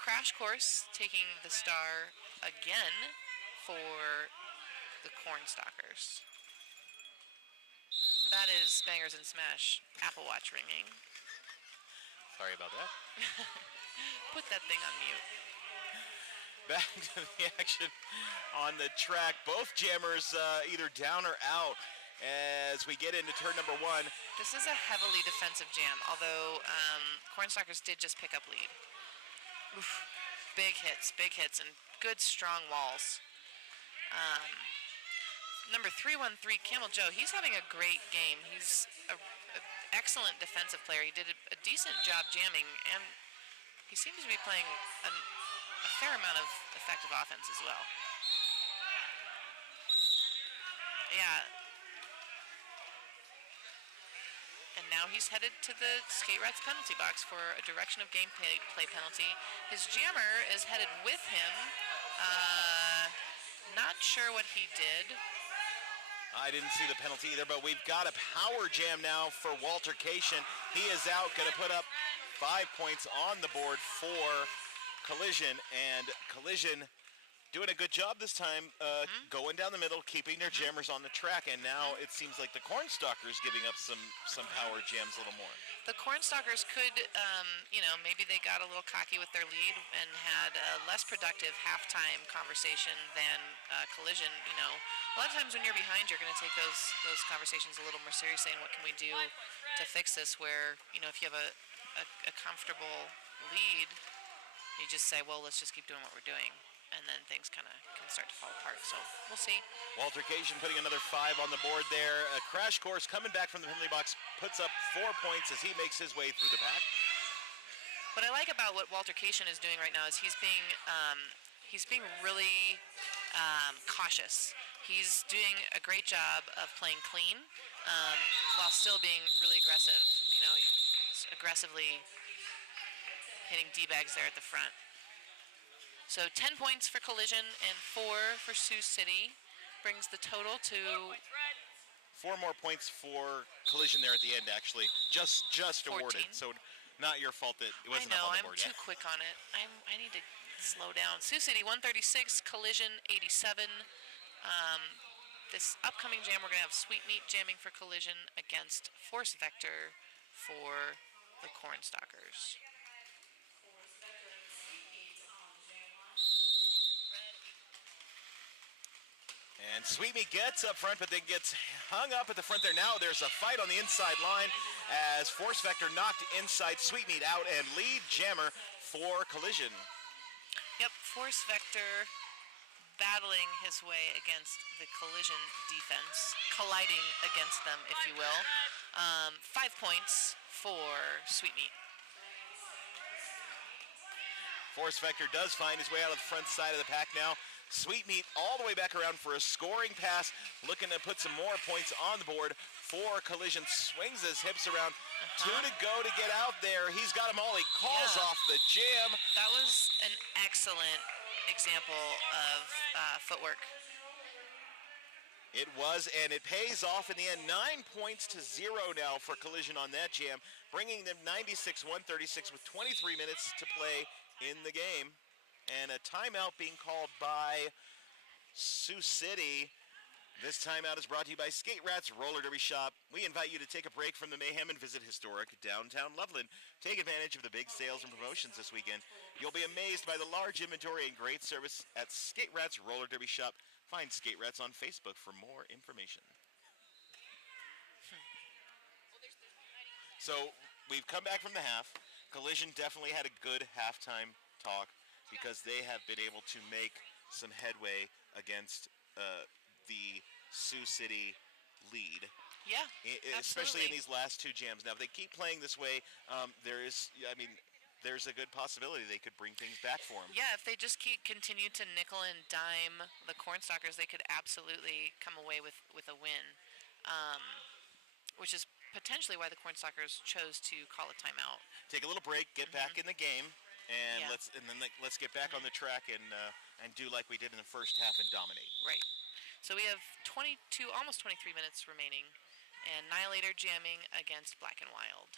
Crash Course taking the star again for the Cornstalkers. That is Bangers and Smash Apple Watch ringing. Sorry about that. Put that thing on mute. Back to the action on the track. Both jammers either down or out as we get into turn number 1. This is a heavily defensive jam, although Cornstalkers did just pick up lead. Oof. Big hits, and good strong walls. Number 313, Camel Joe, he's having a great game. He's an excellent defensive player. He did a decent job jamming, and he seems to be playing a fair amount of effective offense as well. Yeah. And now he's headed to the Skate Rats penalty box for a direction of gameplay penalty. His jammer is headed with him. Not sure what he did. I didn't see the penalty either, but we've got a power jam now for Waltercation. He is out, going to put up 5 points on the board for Collision, and Collision doing a good job this time, going down the middle, keeping their jammers on the track, and now it seems like the Cornstalkers giving up some power jams a little more. The Cornstalkers could, maybe they got a little cocky with their lead and had a less productive halftime conversation than Collision. A lot of times when you're behind, you're going to take those conversations a little more seriously, and what can we do to fix this, where, if you have a comfortable lead, you just say, well, let's just keep doing what we're doing. And then things kind of can start to fall apart. So we'll see. Waltercation putting another 5 on the board there. A Crash Course coming back from the penalty box puts up 4 points as he makes his way through the pack. What I like about what Waltercation is doing right now is he's being really cautious. He's doing a great job of playing clean while still being really aggressive. He's aggressively hitting D-bags there at the front. So 10 points for Collision and 4 for Sioux City brings the total to 4 more points for Collision there at the end, actually. Just 14. awarded, so not your fault that it wasn't up on the board yet. I know, I'm too quick on it. I need to slow down. Sioux City 136, Collision 87. This upcoming jam, we're going to have Sweetmeat jamming for Collision against Force Vector for the Cornstalkers. And Sweetmeat gets up front, but then gets hung up at the front there. Now there's a fight on the inside line as Force Vector knocked inside Sweetmeat out, and lead jammer for Collision. Yep, Force Vector battling his way against the Collision defense, colliding against them, if you will. 5 points for Sweetmeat. Force Vector does find his way out of the front side of the pack now. Sweetmeat all the way back around for a scoring pass, looking to put some more points on the board for Collision. Swings his hips around. 2 to go to get out there. He's got them all. He calls off the jam. That was an excellent example of footwork. It was, and it pays off in the end. 9 points to 0 now for Collision on that jam, bringing them 96-136 with 23 minutes to play in the game. And a timeout being called by Sioux City. This timeout is brought to you by Skate Rats Roller Derby Shop. We invite you to take a break from the mayhem and visit historic downtown Loveland. Take advantage of the big sales and promotions this weekend. You'll be amazed by the large inventory and great service at Skate Rats Roller Derby Shop. Find Skate Rats on Facebook for more information. So we've come back from the half. Collision definitely had a good halftime talk, because they have been able to make some headway against the Sioux City lead. Yeah, especially in these last 2 jams. Now, if they keep playing this way, there's a good possibility they could bring things back for them. Yeah, if they just continue to nickel and dime the Cornstalkers, they could absolutely come away with a win, which is potentially why the Cornstalkers chose to call a timeout. Take a little break, get back in the game. And let's get back on the track and do like we did in the first half and dominate. Right. So we have almost 23 minutes remaining, and Annihilator jamming against Black and Wild.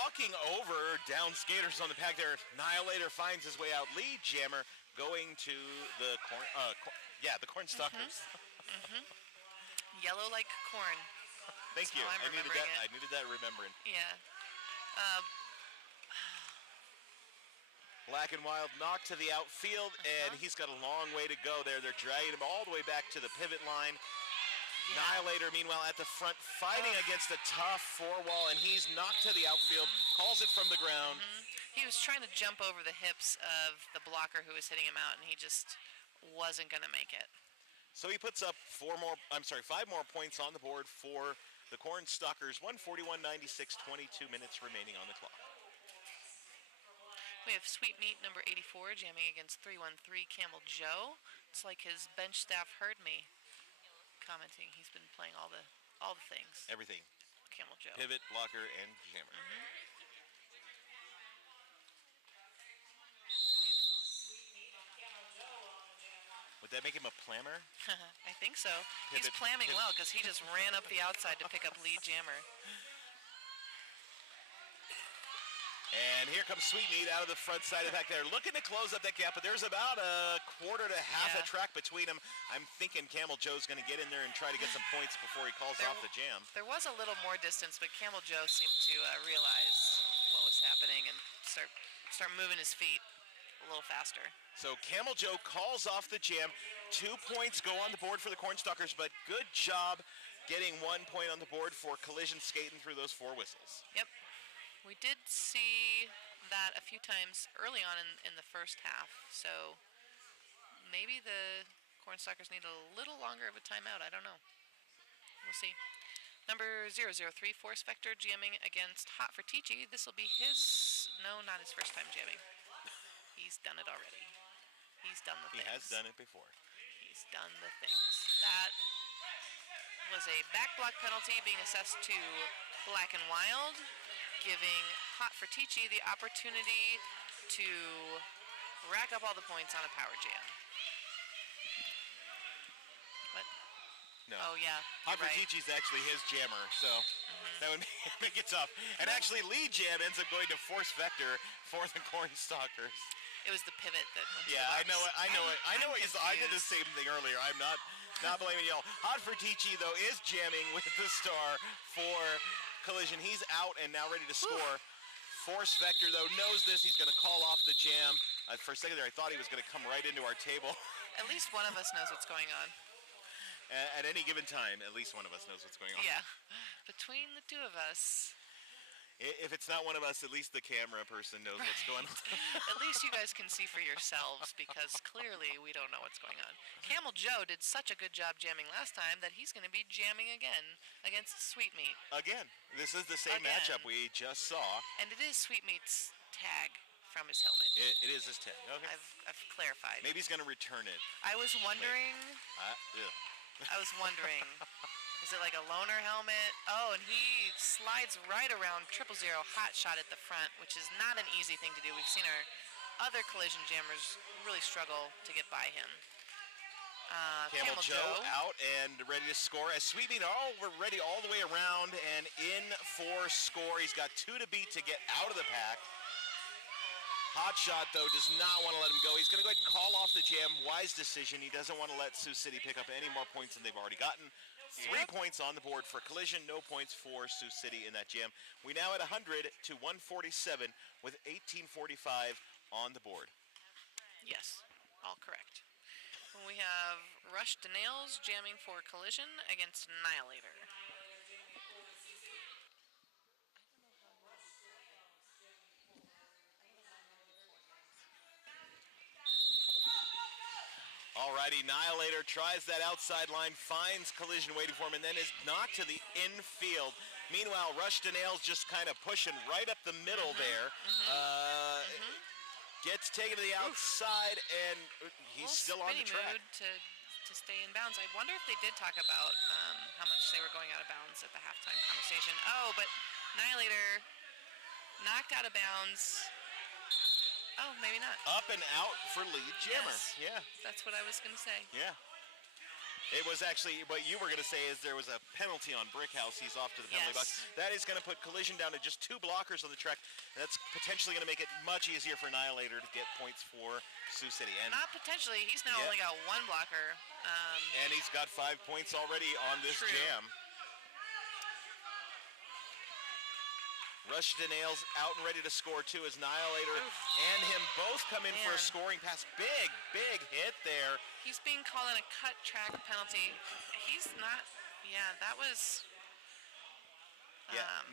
walking over down skaters on the pack there. Annihilator finds his way out. Lead Jammer going to the the corn stalkers. Yellow like corn. Thank you. I'm I needed remembering that. it. I needed that remembering. Yeah. Black and Wild knocked to the outfield, and he's got a long way to go there. They're dragging him all the way back to the pivot line. Yeah. Annihilator, meanwhile, at the front, fighting against a tough four-wall, and he's knocked to the outfield, calls it from the ground. He was trying to jump over the hips of the blocker who was hitting him out, and he just wasn't going to make it. So he puts up 5 more points on the board for the Corn Stalkers. 141-96, 22 minutes remaining on the clock. We have Sweet Meat number 84 jamming against 313 Camel Joe. It's like his bench staff heard me commenting. He's been playing all the things. Everything. Camel Joe. Pivot, blocker, and jammer. Would that make him a plammer? I think so. He's Pivot, plamming well because he just ran up the outside to pick up lead jammer. And here comes Sweet Meat out of the front side of the pack there, looking to close up that gap, but there's about a quarter to half a track between them. I'm thinking Camel Joe's going to get in there and try to get some points before he calls off the jam. There was a little more distance, but Camel Joe seemed to realize what was happening and start moving his feet a little faster. So Camel Joe calls off the jam. 2 points go on the board for the Cornstalkers, but good job getting 1 point on the board for Collision skating through those 4 whistles. Yep. We did see that a few times early on in the first half, so maybe the Cornstalkers need a little longer of a timeout. I don't know. We'll see. Number 003, Force Vector, jamming against Hot for Teachy. This will be not his first time jamming. He's done it already. He's done the things. He has done it before. He's done the things. That was a back block penalty being assessed to Black and Wild, giving Hot for Teachy the opportunity to rack up all the points on a power jam. What? No. Oh, yeah. Hot for Right. Teachy's actually his jammer, so that would make it tough. And actually, Lead Jam ends up going to Force Vector for the Cornstalkers. It was the pivot that went to Yeah, the I know it. I know it. I know I'm it. I did the same thing earlier. I'm not blaming y'all. Hot for Teachy, though, is jamming with the star for Collision. He's out and now ready to score. Force Vector, though, knows this. He's going to call off the jam. For a second there, I thought he was going to come right into our table. At least one of us knows what's going on. At any given time, at least one of us knows what's going on. Yeah. Between the two of us. If it's not one of us, at least the camera person knows what's going on. At least you guys can see for yourselves, because clearly we don't know what's going on. Camel Joe did such a good job jamming last time that he's going to be jamming again against Sweet Meat. Again, this is the same matchup we just saw. And it is Sweet Meat's tag from his helmet. It is his tag. Okay. I've clarified. Maybe he's going to return it. I was wondering. I was wondering. Is it like a loner helmet? Oh, and he slides right around 000 hot shot at the front, which is not an easy thing to do. We've seen our other Collision jammers really struggle to get by him. Camel Joe out and ready to score. As Sweet Meat we're ready all the way around and in for score. He's got 2 to beat to get out of the pack. Hot Shot, though, does not want to let him go. He's going to go ahead and call off the jam. Wise decision. He doesn't want to let Sioux City pick up any more points than they've already gotten. 3 points on the board for Collision. No points for Sioux City in that jam. We now at 100 to 147 with 18:45 on the board. Yes, all correct. We have Rush to Nails jamming for Collision against Annihilator. Alrighty, Annihilator tries that outside line, finds Collision waiting for him, and then is knocked to the infield. Meanwhile, Rush to Nails just kind of pushing right up the middle there. Gets taken to the outside, and he's still on the track. To stay in bounds. I wonder if they did talk about how much they were going out of bounds at the halftime conversation. Oh, but Annihilator knocked out of bounds. Oh, maybe not. Up and out for lead jammer. Yes, yeah. That's what I was going to say. Yeah. It was actually, what you were going to say is there was a penalty on Brickhouse. He's off to the penalty box. That is going to put Collision down to just 2 blockers on the track. That's potentially going to make it much easier for Annihilator to get points for Sioux City. And not potentially. He's now only got 1 blocker. And he's got 5 points already on this jam. Rush Danails out and ready to score too as Annihilator and him both come in for a scoring pass. Big, big hit there. He's being called on a cut track penalty. He's not, that was...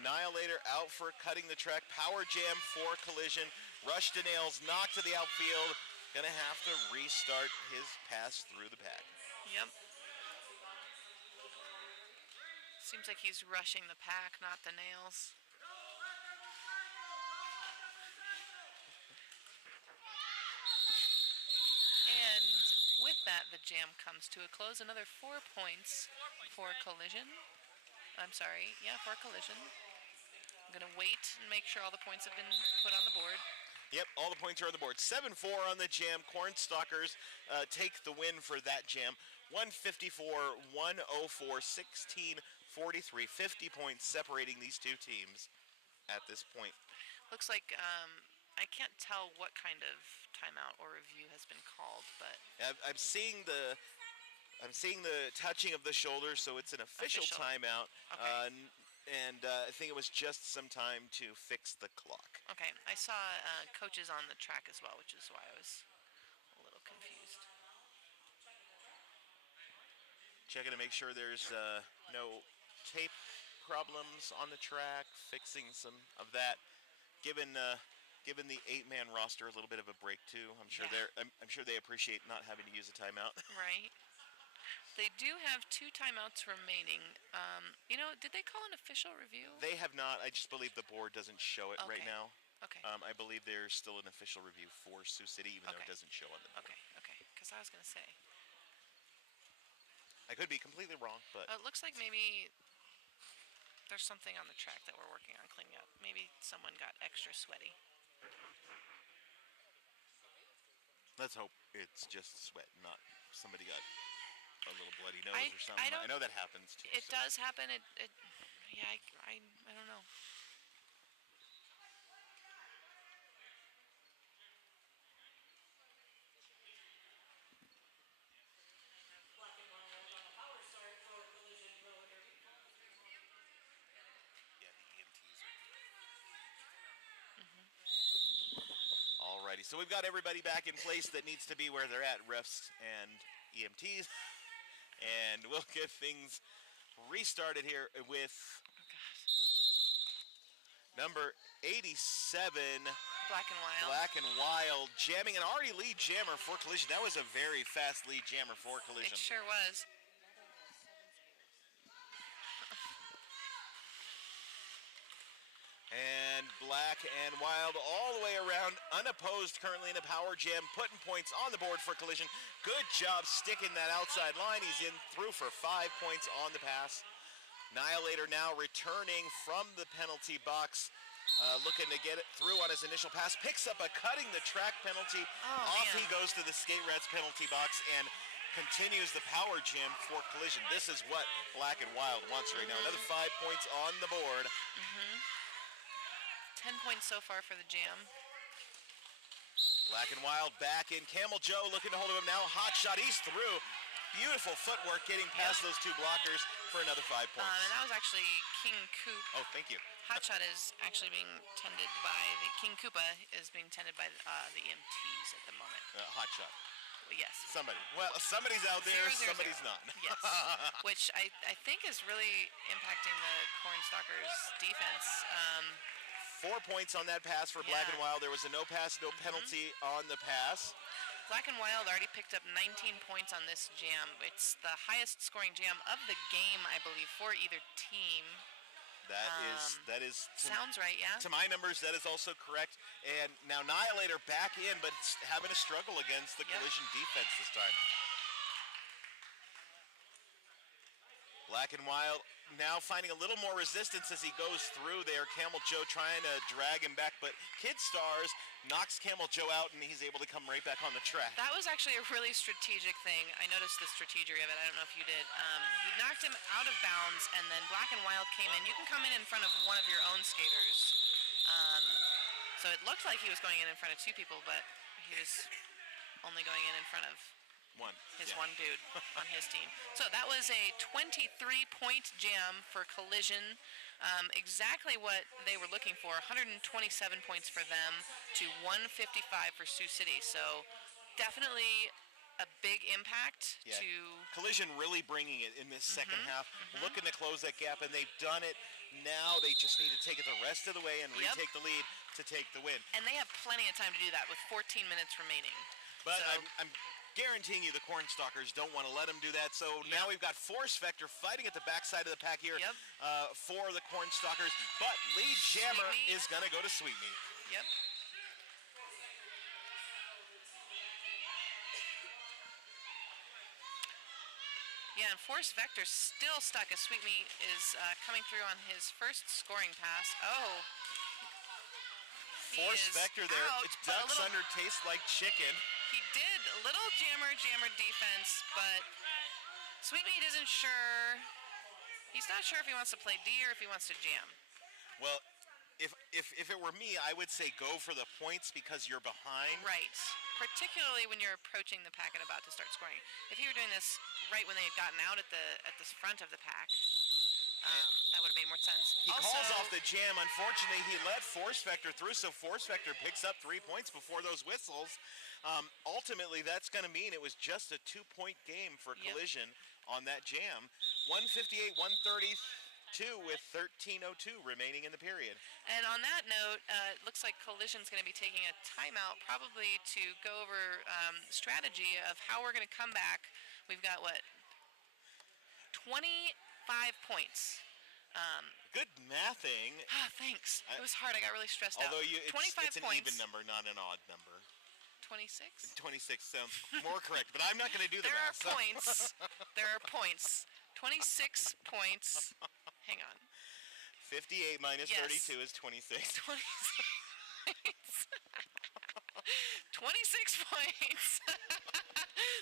Annihilator out for cutting the track. Power jam for Collision. Rush Danails knocked to the outfield. Gonna have to restart his pass through the pack. Yep. Seems like he's rushing the pack, not the nails. And with that, the jam comes to a close. Another 4 points for Collision. I'm sorry, for Collision. I'm going to wait and make sure all the points have been put on the board. Yep, all the points are on the board. 7-4 on the jam. Cornstalkers take the win for that jam. 154, 104, 16-43. 50 points separating these two teams at this point. Looks like I can't tell what kind of timeout or review has been called, but I'm seeing the touching of the shoulder, so it's an official timeout. Okay. And I think it was just some time to fix the clock. Okay, I saw coaches on the track as well, which is why I was a little confused. Checking to make sure there's no tape problems on the track, fixing some of that. Given the 8-man roster a little bit of a break too, I'm sure they appreciate not having to use a timeout. Right. They do have 2 timeouts remaining. Did they call an official review? They have not. I just believe the board doesn't show it right now. Okay. I believe there's still an official review for Sioux City, even though it doesn't show on the board. Okay. Because I was going to say. I could be completely wrong, but... It looks like maybe there's something on the track that we're working on cleaning up. Maybe someone got extra sweaty. Let's hope it's just sweat, not somebody got a little bloody nose or something. I know that happens too. It does happen. I don't know. Yeah, the EMTs are... Alrighty, so we've got everybody back in place that needs to be where they're at, refs and EMTs. And we'll get things restarted here with number 87, Black and Wild, jamming an already lead jammer for Collision. That was a very fast lead jammer for Collision. It sure was. And Black and Wild all the way around, unopposed currently in a power jam, putting points on the board for Collision. Good job sticking that outside line. He's in through for 5 points on the pass. Annihilator now returning from the penalty box, looking to get it through on his initial pass. Picks up a cutting the track penalty. Off he goes to the Skate Rats penalty box and continues the power jam for Collision. This is what Black and Wild wants right now. Another 5 points on the board. 10 points so far for the jam. Black and Wild back in. Camel Joe looking to hold him now. Hot shot, he's through. Beautiful footwork getting past those 2 blockers for another 5 points. And that was actually King Coop. Oh, thank you. Hot shot is actually being tended by King Koopa is being tended by the EMTs at the moment. Hot shot. Well, yes. Somebody's out there, somebody's not. Yes, which I think is really impacting the Cornstalkers defense. 4 points on that pass for Black and Wild. There was a no pass, no penalty on the pass. Black and Wild already picked up 19 points on this jam. It's the highest scoring jam of the game, I believe, for either team. That is sounds right, yeah. To my numbers, that is also correct. And now Annihilator back in, but having a struggle against the Collision defense this time. Black and Wild now finding a little more resistance as he goes through there. Camel Joe trying to drag him back, but Kid Stars knocks Camel Joe out, and he's able to come right back on the track. That was actually a really strategic thing. I noticed the strategy of it. I don't know if you did. He knocked him out of bounds, and then Black and Wild came in. You can come in front of one of your own skaters. So it looked like he was going in front of two people, but he was only going in front of one dude on his team. So that was a 23-point jam for Collision. Exactly what they were looking for. 127 points for them to 155 for Sioux City. So definitely a big impact to Collision really bringing it in this second half, looking to close that gap, and they've done it. Now they just need to take it the rest of the way and retake the lead to take the win. And they have plenty of time to do that with 14 minutes remaining. But I'm guaranteeing you the Cornstalkers don't want to let him do that. So now we've got Force Vector fighting at the backside of the pack here for the Cornstalkers. But lead jammer is going to go to Sweetmeat. Yep. Yeah, and Force Vector still stuck as Sweetmeat is coming through on his first scoring pass. Oh. Force Vector there. It's ducks under taste like chicken. He did a little jammer defense, but Sweetmeat isn't sure. He's not sure if he wants to play D or if he wants to jam. Well, if it were me, I would say go for the points because you're behind. Right. Particularly when you're approaching the pack and about to start scoring. If you were doing this right when they had gotten out at the front of the pack, that would have made more sense. He calls off the jam. Unfortunately, he let Force Vector through, so Force Vector picks up 3 points before those whistles. Ultimately, that's going to mean it was just a 2-point game for Collision on that jam. 158-132 with 13:02 remaining in the period. And on that note, it looks like Collision's going to be taking a timeout probably to go over strategy of how we're going to come back. We've got, 25 points. Good mathing. Thanks. It was hard. I got really stressed out. Although 25 it's an points. even number, not an odd number. 26? 26 sounds more correct, but I'm not going to do the There math. are points. There are points. 26 points. Hang on. 58 minus 32 is 26. 26 points.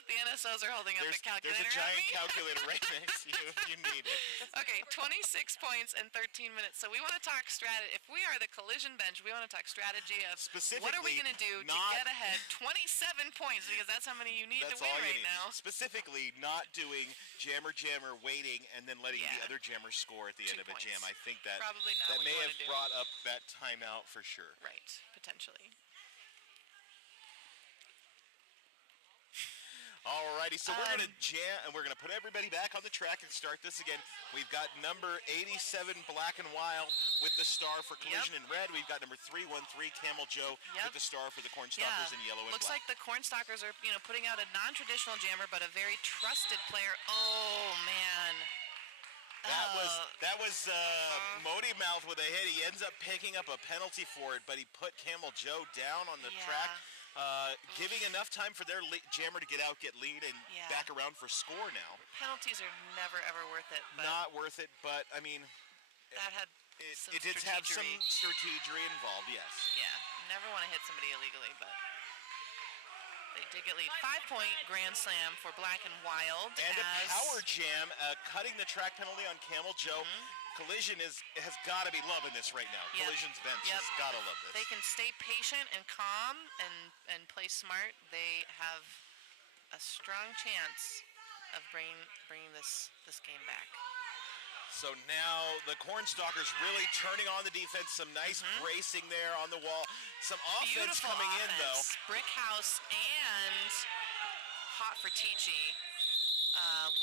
The NSOs are holding up a calculator. There's a giant calculator right next to you if you need it. Okay, 26 points and 13 minutes. So we want to talk strategy. If we are the Collision bench, we want to talk strategy of what are we going to do to get ahead 27 points, because that's how many you need to win right now. Specifically, not doing jammer, waiting, and then letting the other jammer score at the end of a jam. I think that may have brought up that timeout for sure. Right, potentially. Alrighty, so we're gonna jam, and we're gonna put everybody back on the track and start this again. We've got number 87 Black and Wild with the star for Collision in red. We've got number 313 Camel Joe with the star for the Cornstalkers in yellow and Looks black. like the Cornstalkers are, putting out a non-traditional jammer, but a very trusted player. Oh man. That was Modi Mouth with a hit. He ends up picking up a penalty for it, but he put Camel Joe down on the track. Giving enough time for their jammer to get out, get lead, and back around for score now. Penalties are never, ever worth it. But not worth it, but, I mean... It did have some strategery involved, yes. Yeah, never want to hit somebody illegally, but... They did get lead. 5-point grand slam for Black and Wild. And a power jam, cutting the track penalty on Camel Joe. Collision has got to be loving this right now. Collision's bench has got to love this. They can stay patient and calm and play smart. They have a strong chance of bringing this game back. So now the Cornstalkers really turning on the defense. Some nice bracing there on the wall. Some offense coming in, though. Brick house and hot for Tichy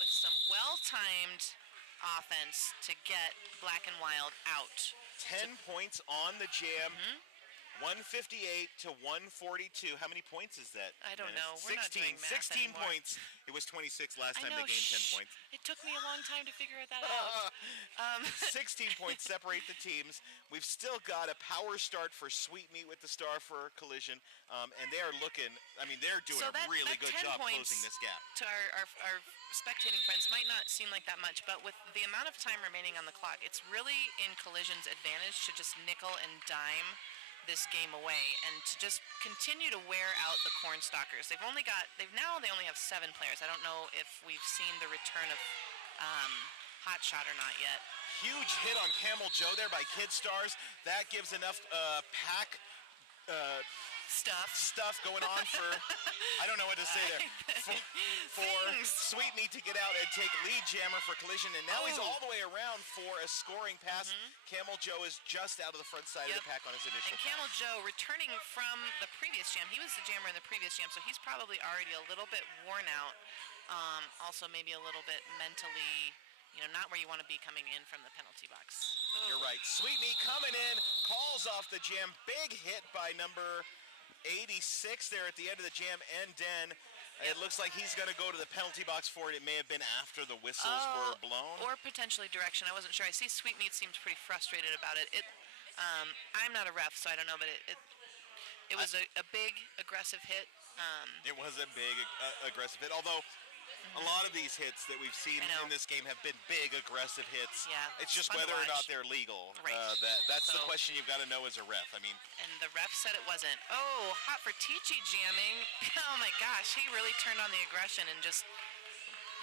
with some well-timed offense to get Black and Wild out. 10 points on the jam. 158 to 142. How many points is that? I don't know. We're 16. Not doing math 16 anymore. points. It was 26 last time I know, they gained 10 points. It took me a long time to figure that out. 16 points separate the teams. We've still got a power start for Sweetmeat with the star for Collision, and they are looking. I mean, they're doing a really good job closing this gap. To our spectating friends might not seem like that much, but with the amount of time remaining on the clock, it's really in Collision's advantage to just nickel and dime this game away and to just continue to wear out the Cornstalkers. They only have 7 players. I don't know if we've seen the return of Hot Shot or not yet. Huge hit on Camel Joe there by Kid Stars. That gives enough pack stuff going on for, I don't know what to say there, for Sweetmeat to get out and take lead jammer for Collision, and now he's all the way around for a scoring pass. Camel Joe is just out of the front side of the pack on his initial pass. Camel Joe returning from the previous jam. He was the jammer in the previous jam, so he's probably already a little bit worn out. Also maybe a little bit mentally, not where you want to be coming in from the penalty box. You're right. Sweetmeat coming in, calls off the jam. Big hit by number 86 there at the end of the jam, and Den. It looks like he's going to go to the penalty box for it. It may have been after the whistles were blown. Or potentially direction. I wasn't sure. I see Sweetmeat seems pretty frustrated about it. I'm not a ref, so I don't know, but it was a big, aggressive hit. It was a big, aggressive hit, although a lot of these hits that we've seen in this game have been big, aggressive hits. Yeah, it's just whether or not they're legal. Right. That's the question you've got to know as a ref. I mean, and the ref said it wasn't. Oh, Hot for Teachy jamming. Oh my gosh, he really turned on the aggression and just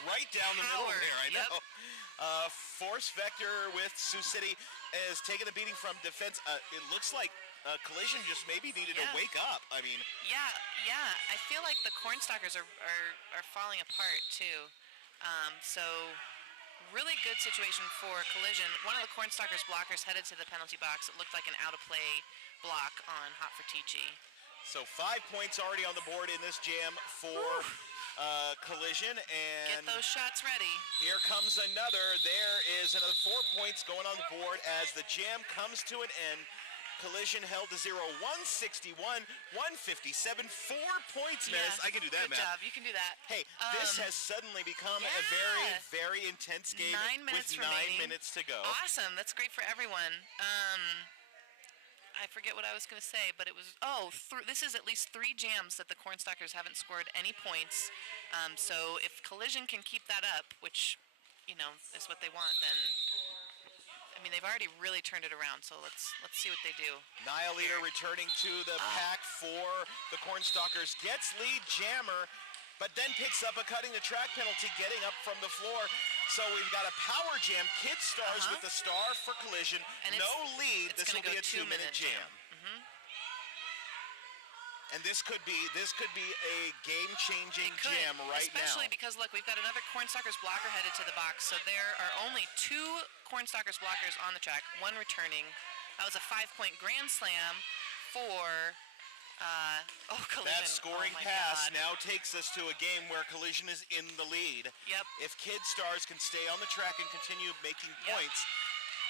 right down the middle there. I know. Yep. Force Vector with Sioux City is taking a beating from defense. It looks like Collision just maybe needed to wake up. I mean, yeah. I feel like the Cornstalkers are falling apart too. So really good situation for Collision. One of the Cornstalkers blockers headed to the penalty box. It looked like an out of play block on Hot for Teachy. So 5 points already on the board in this jam for Collision, and get those shots ready. Here comes another. There is another 4 points going on the board as the jam comes to an end. Collision held to 0, 161, 157, 4 points, Menace. I can do that, Good job. You can do that. Hey, this has suddenly become a very, very intense game 9 minutes with 9 minutes to go. Awesome. That's great for everyone. I forget what I was going to say, but it was, this is at least 3 jams that the Cornstalkers haven't scored any points. So if Collision can keep that up, which, is what they want, then I mean, they've already really turned it around, so let's see what they do. Nihilator returning to the pack for the Cornstalkers. Gets lead jammer, but then picks up a cutting the track penalty, getting up from the floor. So we've got a power jam. Kid Stars with the star for Collision. And no lead. This will be a 2-minute jam. And this could be a game-changing jam right now. Especially because, look, we've got another Cornstalkers blocker headed to the box. So there are only 2 Cornstalkers blockers on the track, 1 returning. That was a 5-point grand slam for Collision. That scoring pass now takes us to a game where Collision is in the lead. Yep. If Kid Stars can stay on the track and continue making points,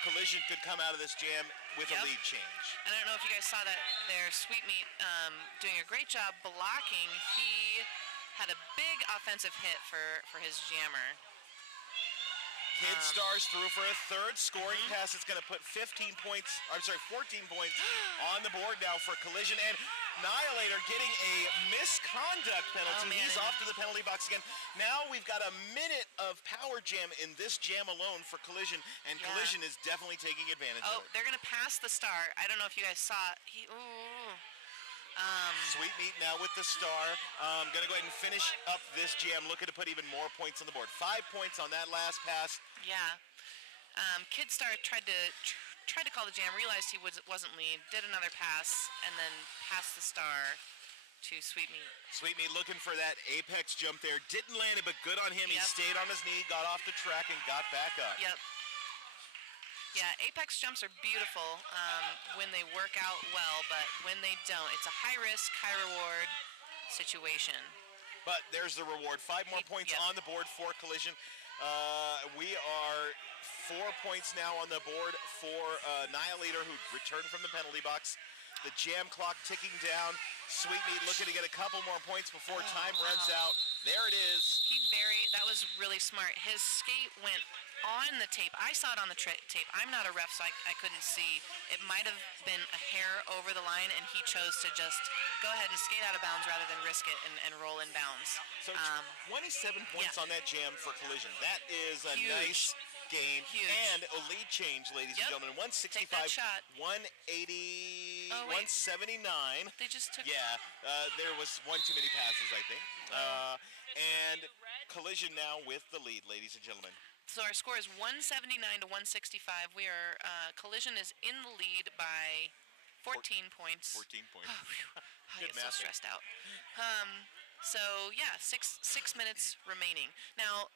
Collision could come out of this jam with a lead change. And I don't know if you guys saw that there. Sweetmeat doing a great job blocking. He had a big offensive hit for his jammer. Kid Stars through for a 3rd scoring pass. It's going to put 14 points on the board now for Collision. And Nihilator getting a misconduct penalty. He's off to the penalty box again. Now we've got a minute of power jam in this jam alone for Collision, and Collision is definitely taking advantage of it. They're going to pass the star. I don't know if you guys saw it. Sweetmeat now with the star. Going to go ahead and finish up this jam, looking to put even more points on the board. 5 points on that last pass. Yeah. Kid Star tried to call the jam, realized he wasn't lead, did another pass, and then passed the star to Sweetmeat. Sweetmeat looking for that apex jump there. Didn't land it, but good on him. He stayed on his knee, got off the track, and got back up. Yep. Yeah, apex jumps are beautiful when they work out well, but when they don't, it's a high-risk, high-reward situation. But there's the reward. 5 more points on the board for Collision. We are 4 points now on the board for Nihilator, who returned from the penalty box. The jam clock ticking down. Sweetmeat looking to get a couple more points before time runs out. There it is. That was really smart. His skate went on the tape. I saw it on the tape. I'm not a ref, so I couldn't see. It might have been a hair over the line, and he chose to just go ahead and skate out of bounds rather than risk it and roll in bounds. So 27 points on that jam for Collision. That is a Huge. nice game. Huge. And a lead change, ladies and gentlemen. 165, Take that shot. 180, Oh, wait. 179. They just took... Yeah, there was one too many passes, I think. And Collision now with the lead, ladies and gentlemen. So our score is 179 to 165. We are Collision is in the lead by 14 points. 14 points. Oh, phew. I Good get so math. stressed out. So yeah, six minutes remaining. Now,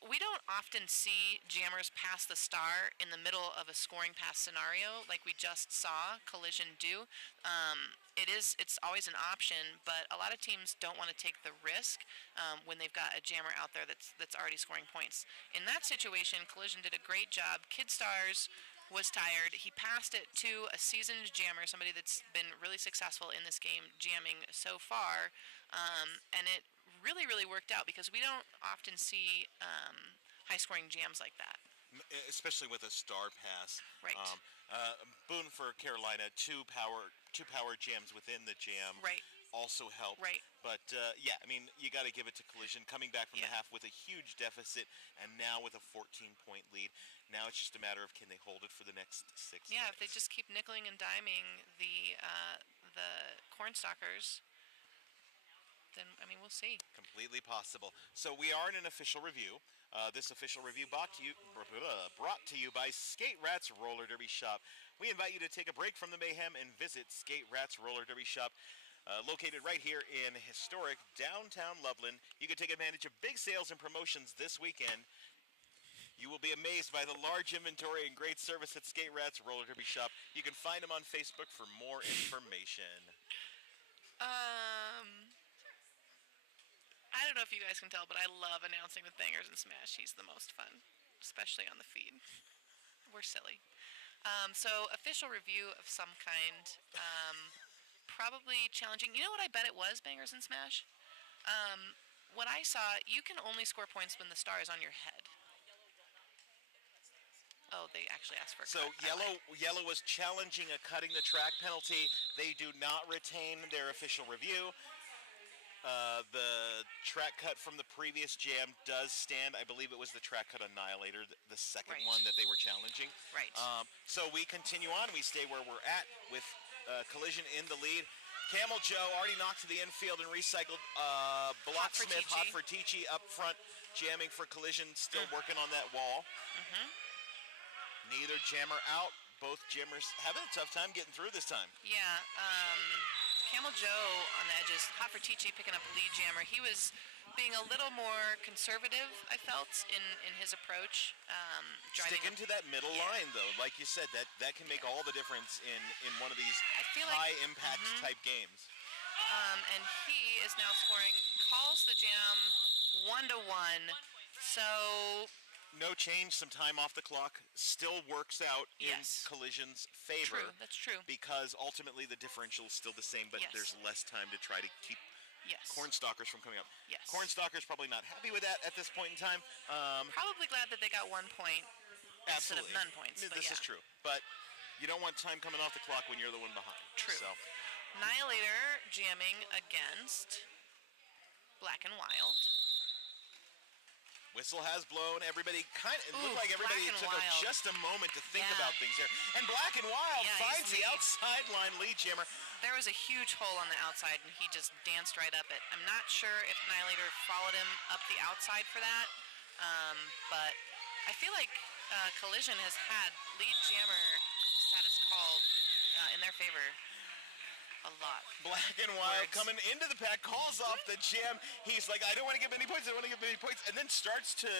we don't often see jammers pass the star in the middle of a scoring pass scenario like we just saw Collision do. It's always an option, but a lot of teams don't want to take the risk when they've got a jammer out there that's already scoring points. In that situation, Collision did a great job. Kid Stars was tired. He passed it to a seasoned jammer, somebody that's been really successful in this game jamming so far, and it really, really worked out because we don't often see high-scoring jams like that. Especially with a star pass. Right. Boon for Carolina, two power jams within the jam. Right. Also helped. Right. But yeah, I mean, you got to give it to Collision coming back from the half with a huge deficit, and now with a 14-point lead. Now it's just a matter of can they hold it for the next 6 minutes. Yeah, if they just keep nickeling and diming the Cornstalkers, then, I mean, we'll see. Completely possible. So we are in an official review. This official review brought to you by Skate Rats Roller Derby Shop. We invite you to take a break from the mayhem and visit Skate Rats Roller Derby Shop, located right here in historic downtown Loveland. You can take advantage of big sales and promotions this weekend. You will be amazed by the large inventory and great service at Skate Rats Roller Derby Shop. You can find them on Facebook for more information. I don't know if you guys can tell, but I love announcing with Bangers and Smash. He's the most fun, especially on the feed. We're silly. So official review of some kind, probably challenging. You know what I bet it was, Bangers and Smash? What I saw, you can only score points when the star is on your head. Oh, they actually asked for a So yellow was challenging a cutting the track penalty. They do not retain their official review. The track cut from the previous jam does stand. I believe it was the track cut Annihilator, the second one that they were challenging. Right. So we continue on. We stay where we're at with Collision in the lead. Camel Joe already knocked to the infield and recycled. Blocksmith, Hot for Tichy up front, jamming for Collision, still working on that wall. Neither jammer out. Both jammers having a tough time getting through this time. Yeah. Camel Joe on the edges, Hot for Tichy picking up the lead jammer. He was being a little more conservative, I felt, in his approach. Sticking to that middle line, though. Like you said, that can make all the difference in one of these high-impact type games. And he is now scoring, calls the jam 1-1. So... No change, some time off the clock, still works out in Collision's favor. True, that's true. Because ultimately the differential is still the same, but there's less time to try to keep Cornstalkers from coming up. Cornstalkers probably not happy with that at this point in time. Probably glad that they got 1 point instead of none points. This is true, but you don't want time coming off the clock when you're the one behind. True. So. Annihilator jamming against Black and Wild. Whistle has blown. Everybody it looked like everybody took just a moment to think about things there. And Black and Wild finds the outside line lead jammer. There was a huge hole on the outside, and he just danced right up it. I'm not sure if Annihilator followed him up the outside for that, but I feel like Collision has had lead jammer status called in their favor a lot. Black and Wild coming into the pack, calls off the jam. He's like, I don't want to get many points, and then starts to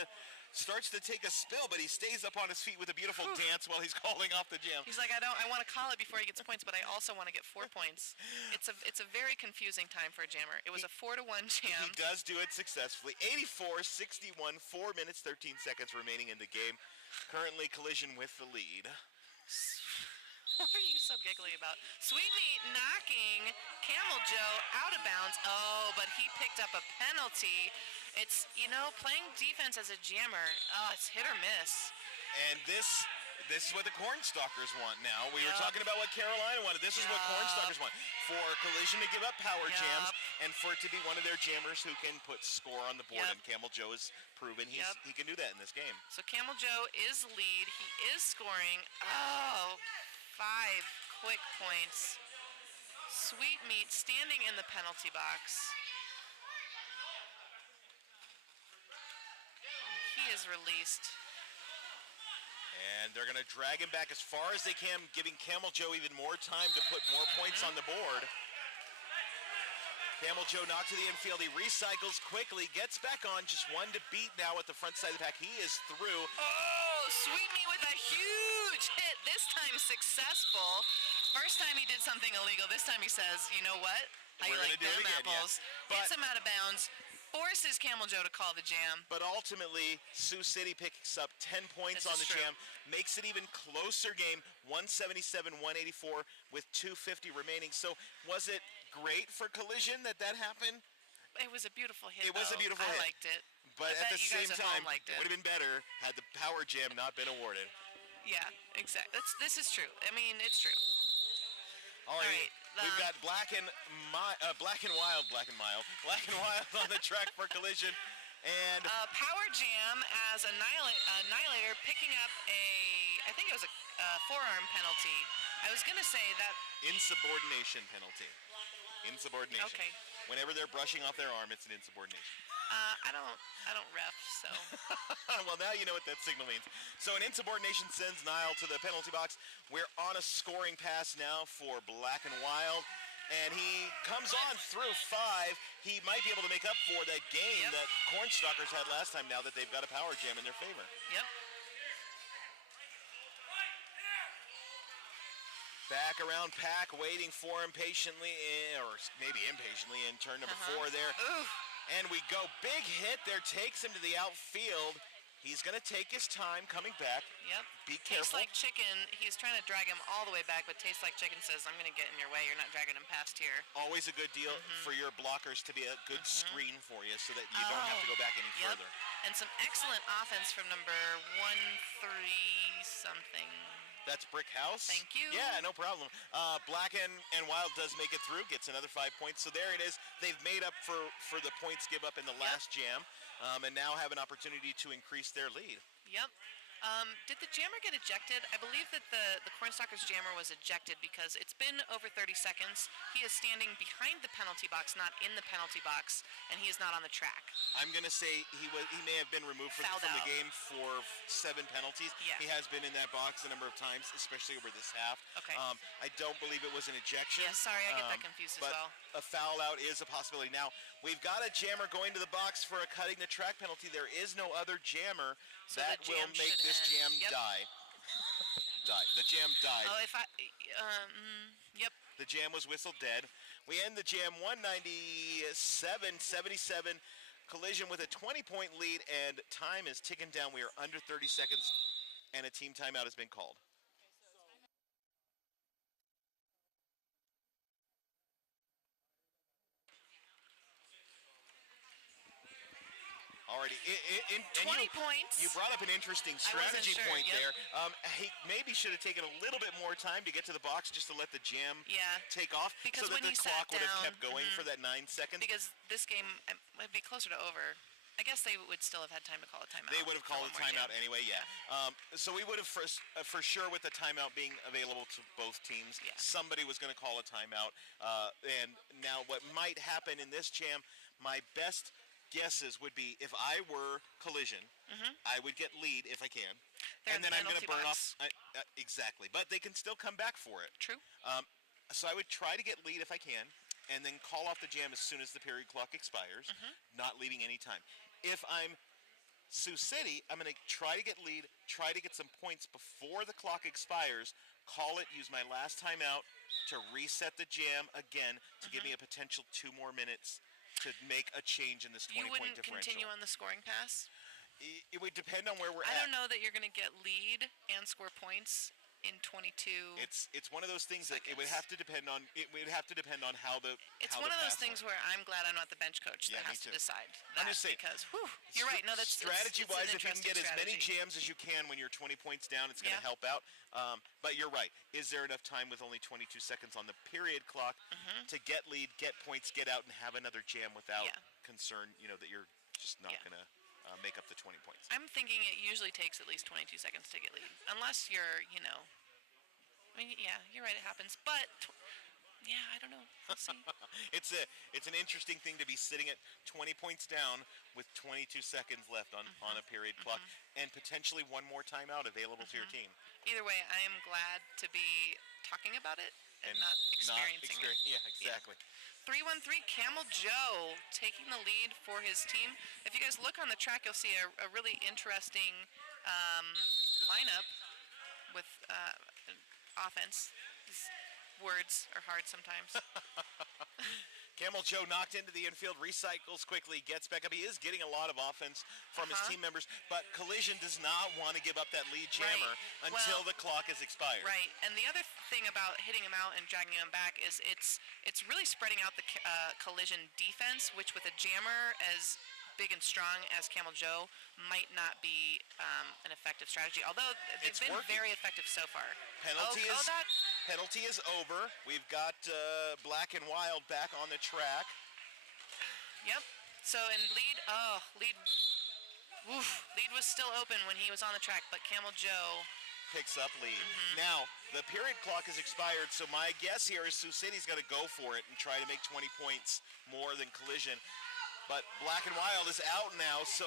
take a spill, but he stays up on his feet with a beautiful dance while he's calling off the jam. He's like, I want to call it before he gets points, but I also want to get 4 points. It's a very confusing time for a jammer. It was a 4-1 jam. He does do it successfully. 84-61, 4 minutes, 13 seconds remaining in the game. Currently Collision with the lead. What are you so giggly about? Sweetmeat knocking Camel Joe out of bounds. Oh, but he picked up a penalty. It's, playing defense as a jammer, it's hit or miss. And this is what the Cornstalkers want now. We were talking about what Carolina wanted. This is what Cornstalkers want. For Collision to give up power jams and for it to be one of their jammers who can put score on the board. And Camel Joe has proven he can do that in this game. So Camel Joe is lead. He is scoring. Oh, 5 quick points. Sweetmeat standing in the penalty box. He is released. And they're going to drag him back as far as they can, giving Camel Joe even more time to put more points on the board. Camel Joe knocked to the infield. He recycles quickly, gets back on. Just one to beat now at the front side of the pack. He is through. Oh, Sweetmeat with a huge hit. This time successful. First time he did something illegal. This time he says, you know what? How you like them apples? Gets him out of bounds. Forces Camel Joe to call the jam. But ultimately, Sioux City picks up 10 points on the jam, makes it even closer game, 177-184 with 2:50 remaining. So was it great for Collision that happened? It was a beautiful hit. It was a beautiful hit. I liked it. But at the same time, it would have been better had the power jam not been awarded. Yeah, exactly. This is true. I mean, it's true. All right. We've got Black and Wild on the track for Collision. And Power Jam as Annihilator picking up I think it was a forearm penalty. I was going to say that. Insubordination penalty. Insubordination. Okay. Whenever they're brushing off their arm, it's an insubordination. I don't ref, so. Well, now you know what that signal means. So an insubordination sends Nile to the penalty box. We're on a scoring pass now for Black and Wild. And he comes on through 5. He might be able to make up for that game that Cornstalkers had last time now that they've got a power jam in their favor. Yep. Back around pack, waiting for him patiently, or maybe impatiently in turn number 4 there. Oof. And we go, big hit there, takes him to the outfield. He's going to take his time coming back. Yep. Be careful. Tastes Like Chicken, he's trying to drag him all the way back, but Tastes Like Chicken says, I'm going to get in your way. You're not dragging him past here. Always a good deal for your blockers to be a good screen for you so that you don't have to go back any further. And some excellent offense from number 1-3-something. That's Brick House. Thank you. Yeah, no problem. Black and Wild does make it through, gets another 5 points. So there it is. They've made up for the points give up in the last jam, and now have an opportunity to increase their lead. Yep. Did the jammer get ejected? I believe that the Cornstalkers jammer was ejected because it's been over 30 seconds. He is standing behind the penalty box, not in the penalty box, and he is not on the track. I'm going to say he may have been removed from the game for 7 penalties. Yeah. He has been in that box a number of times, especially over this half. Okay. I don't believe it was an ejection. Yeah, sorry, I get that confused as well. A foul out is a possibility. Now, we've got a jammer going to the box for a cutting the track penalty. There is no other jammer. So that will make this jam die. The jam died. Oh, yep. The jam was whistled dead. We end the jam 197-77. Collision with a 20-point lead, and time is ticking down. We are under 30 seconds, and a team timeout has been called. Alrighty, 20 points. You brought up an interesting strategy point there. He maybe should have taken a little bit more time to get to the box just to let the jam take off, because so that when the clock would have kept going for that 9 seconds. Because this game might be closer to over. I guess they would still have had time to call a timeout. They would have called a timeout anyway, yeah. So we would have, for sure, with the timeout being available to both teams, somebody was going to call a timeout. And now what might happen in this jam, my best guesses would be if I were Collision, I would get lead if I can. And then I'm going to burn off. Exactly. But they can still come back for it. True. So I would try to get lead if I can, and then call off the jam as soon as the period clock expires, not leaving any time. If I'm Sioux City, I'm going to try to get lead, try to get some points before the clock expires, call it, use my last timeout to reset the jam again to give me a potential 2 more minutes to make a change in this 20-point differential. You wouldn't continue on the scoring pass? It would depend on where we're at. I don't know that you're going to get lead and score points in 22. It's one of those things that it would have to depend on. It would have to depend on how the. It's how one the of those pass things went. where I'm glad I'm not the bench coach Yeah, that me has to too. decide I'm that, just saying, because that's strategy-wise, it's an if you can get as interesting many strategy. jams as you can when you're 20 points down, it's going to Yeah. help out. But you're right. Is there enough time with only 22 seconds on the period clock to get lead, get points, get out, and have another jam without Yeah. concern? That you're just not Yeah. going to make up the 20 points. I'm thinking it usually takes at least 22 seconds to get lead, unless you're, I mean, yeah, you're right, it happens, but yeah, I don't know. We'll see. It's an interesting thing to be sitting at 20 points down with 22 seconds left on a period clock and potentially one more timeout available to your team. Either way, I am glad to be talking about it and not experiencing it. Yeah, exactly. 313 Camel Joe taking the lead for his team. If you guys look on the track, you'll see a really interesting lineup with offense. These words are hard sometimes. Camel Joe knocked into the infield, recycles quickly, gets back up. He is getting a lot of offense from his team members, but Collision does not want to give up that lead jammer until the clock is expired. Right, and the other thing about hitting him out and dragging him back is it's really spreading out the Collision defense, which with a jammer as big and strong as Camel Joe might not be an effective strategy, although they've been very effective so far. Penalty is over. We've got Black and Wild back on the track. Yep. So in lead was still open when he was on the track, but Camel Joe picks up lead. Now, the period clock is expired, so my guess here is Sioux City's going to go for it and try to make 20 points more than Collision. But Black and Wild is out now, so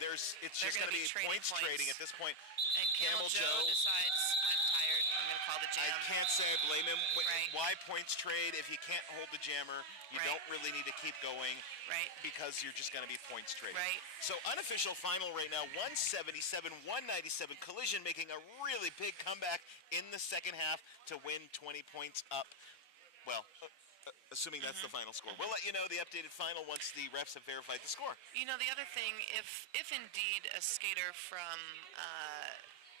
it's just going to be points trading at this point. And Camel Joe decides, I'm tired, I'm going to call the jam. I can't say I blame him. Right. Why points trade if you can't hold the jammer? You don't really need to keep going because you're just going to be points trading. Right. So unofficial final right now, 177-197. Collision making a really big comeback in the second half to win 20 points up. Well, assuming that's the final score. We'll let you know the updated final once the refs have verified the score. The other thing, if indeed a skater from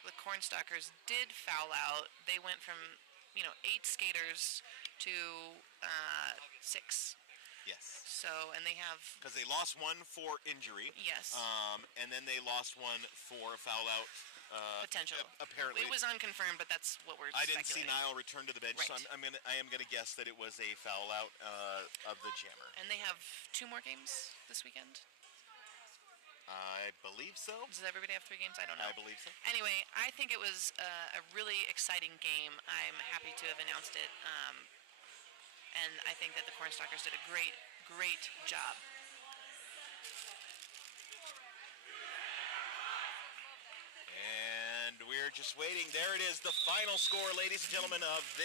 the Cornstalkers did foul out, they went from 8 skaters to 6. Yes. So, and they have... Because they lost one for injury. Yes. And then they lost one for a foul out. Potential. Apparently. It was unconfirmed, but that's what we're I didn't speculating. see Niall return to the bench, so I am gonna guess that it was a foul out of the jammer. And they have 2 more games this weekend? I believe so. Does everybody have 3 games? I don't know. I believe so. Anyway, I think it was a really exciting game. I'm happy to have announced it. And I think that the Cornstalkers did a great, great job. And we're just waiting. There it is, the final score, ladies and gentlemen, of this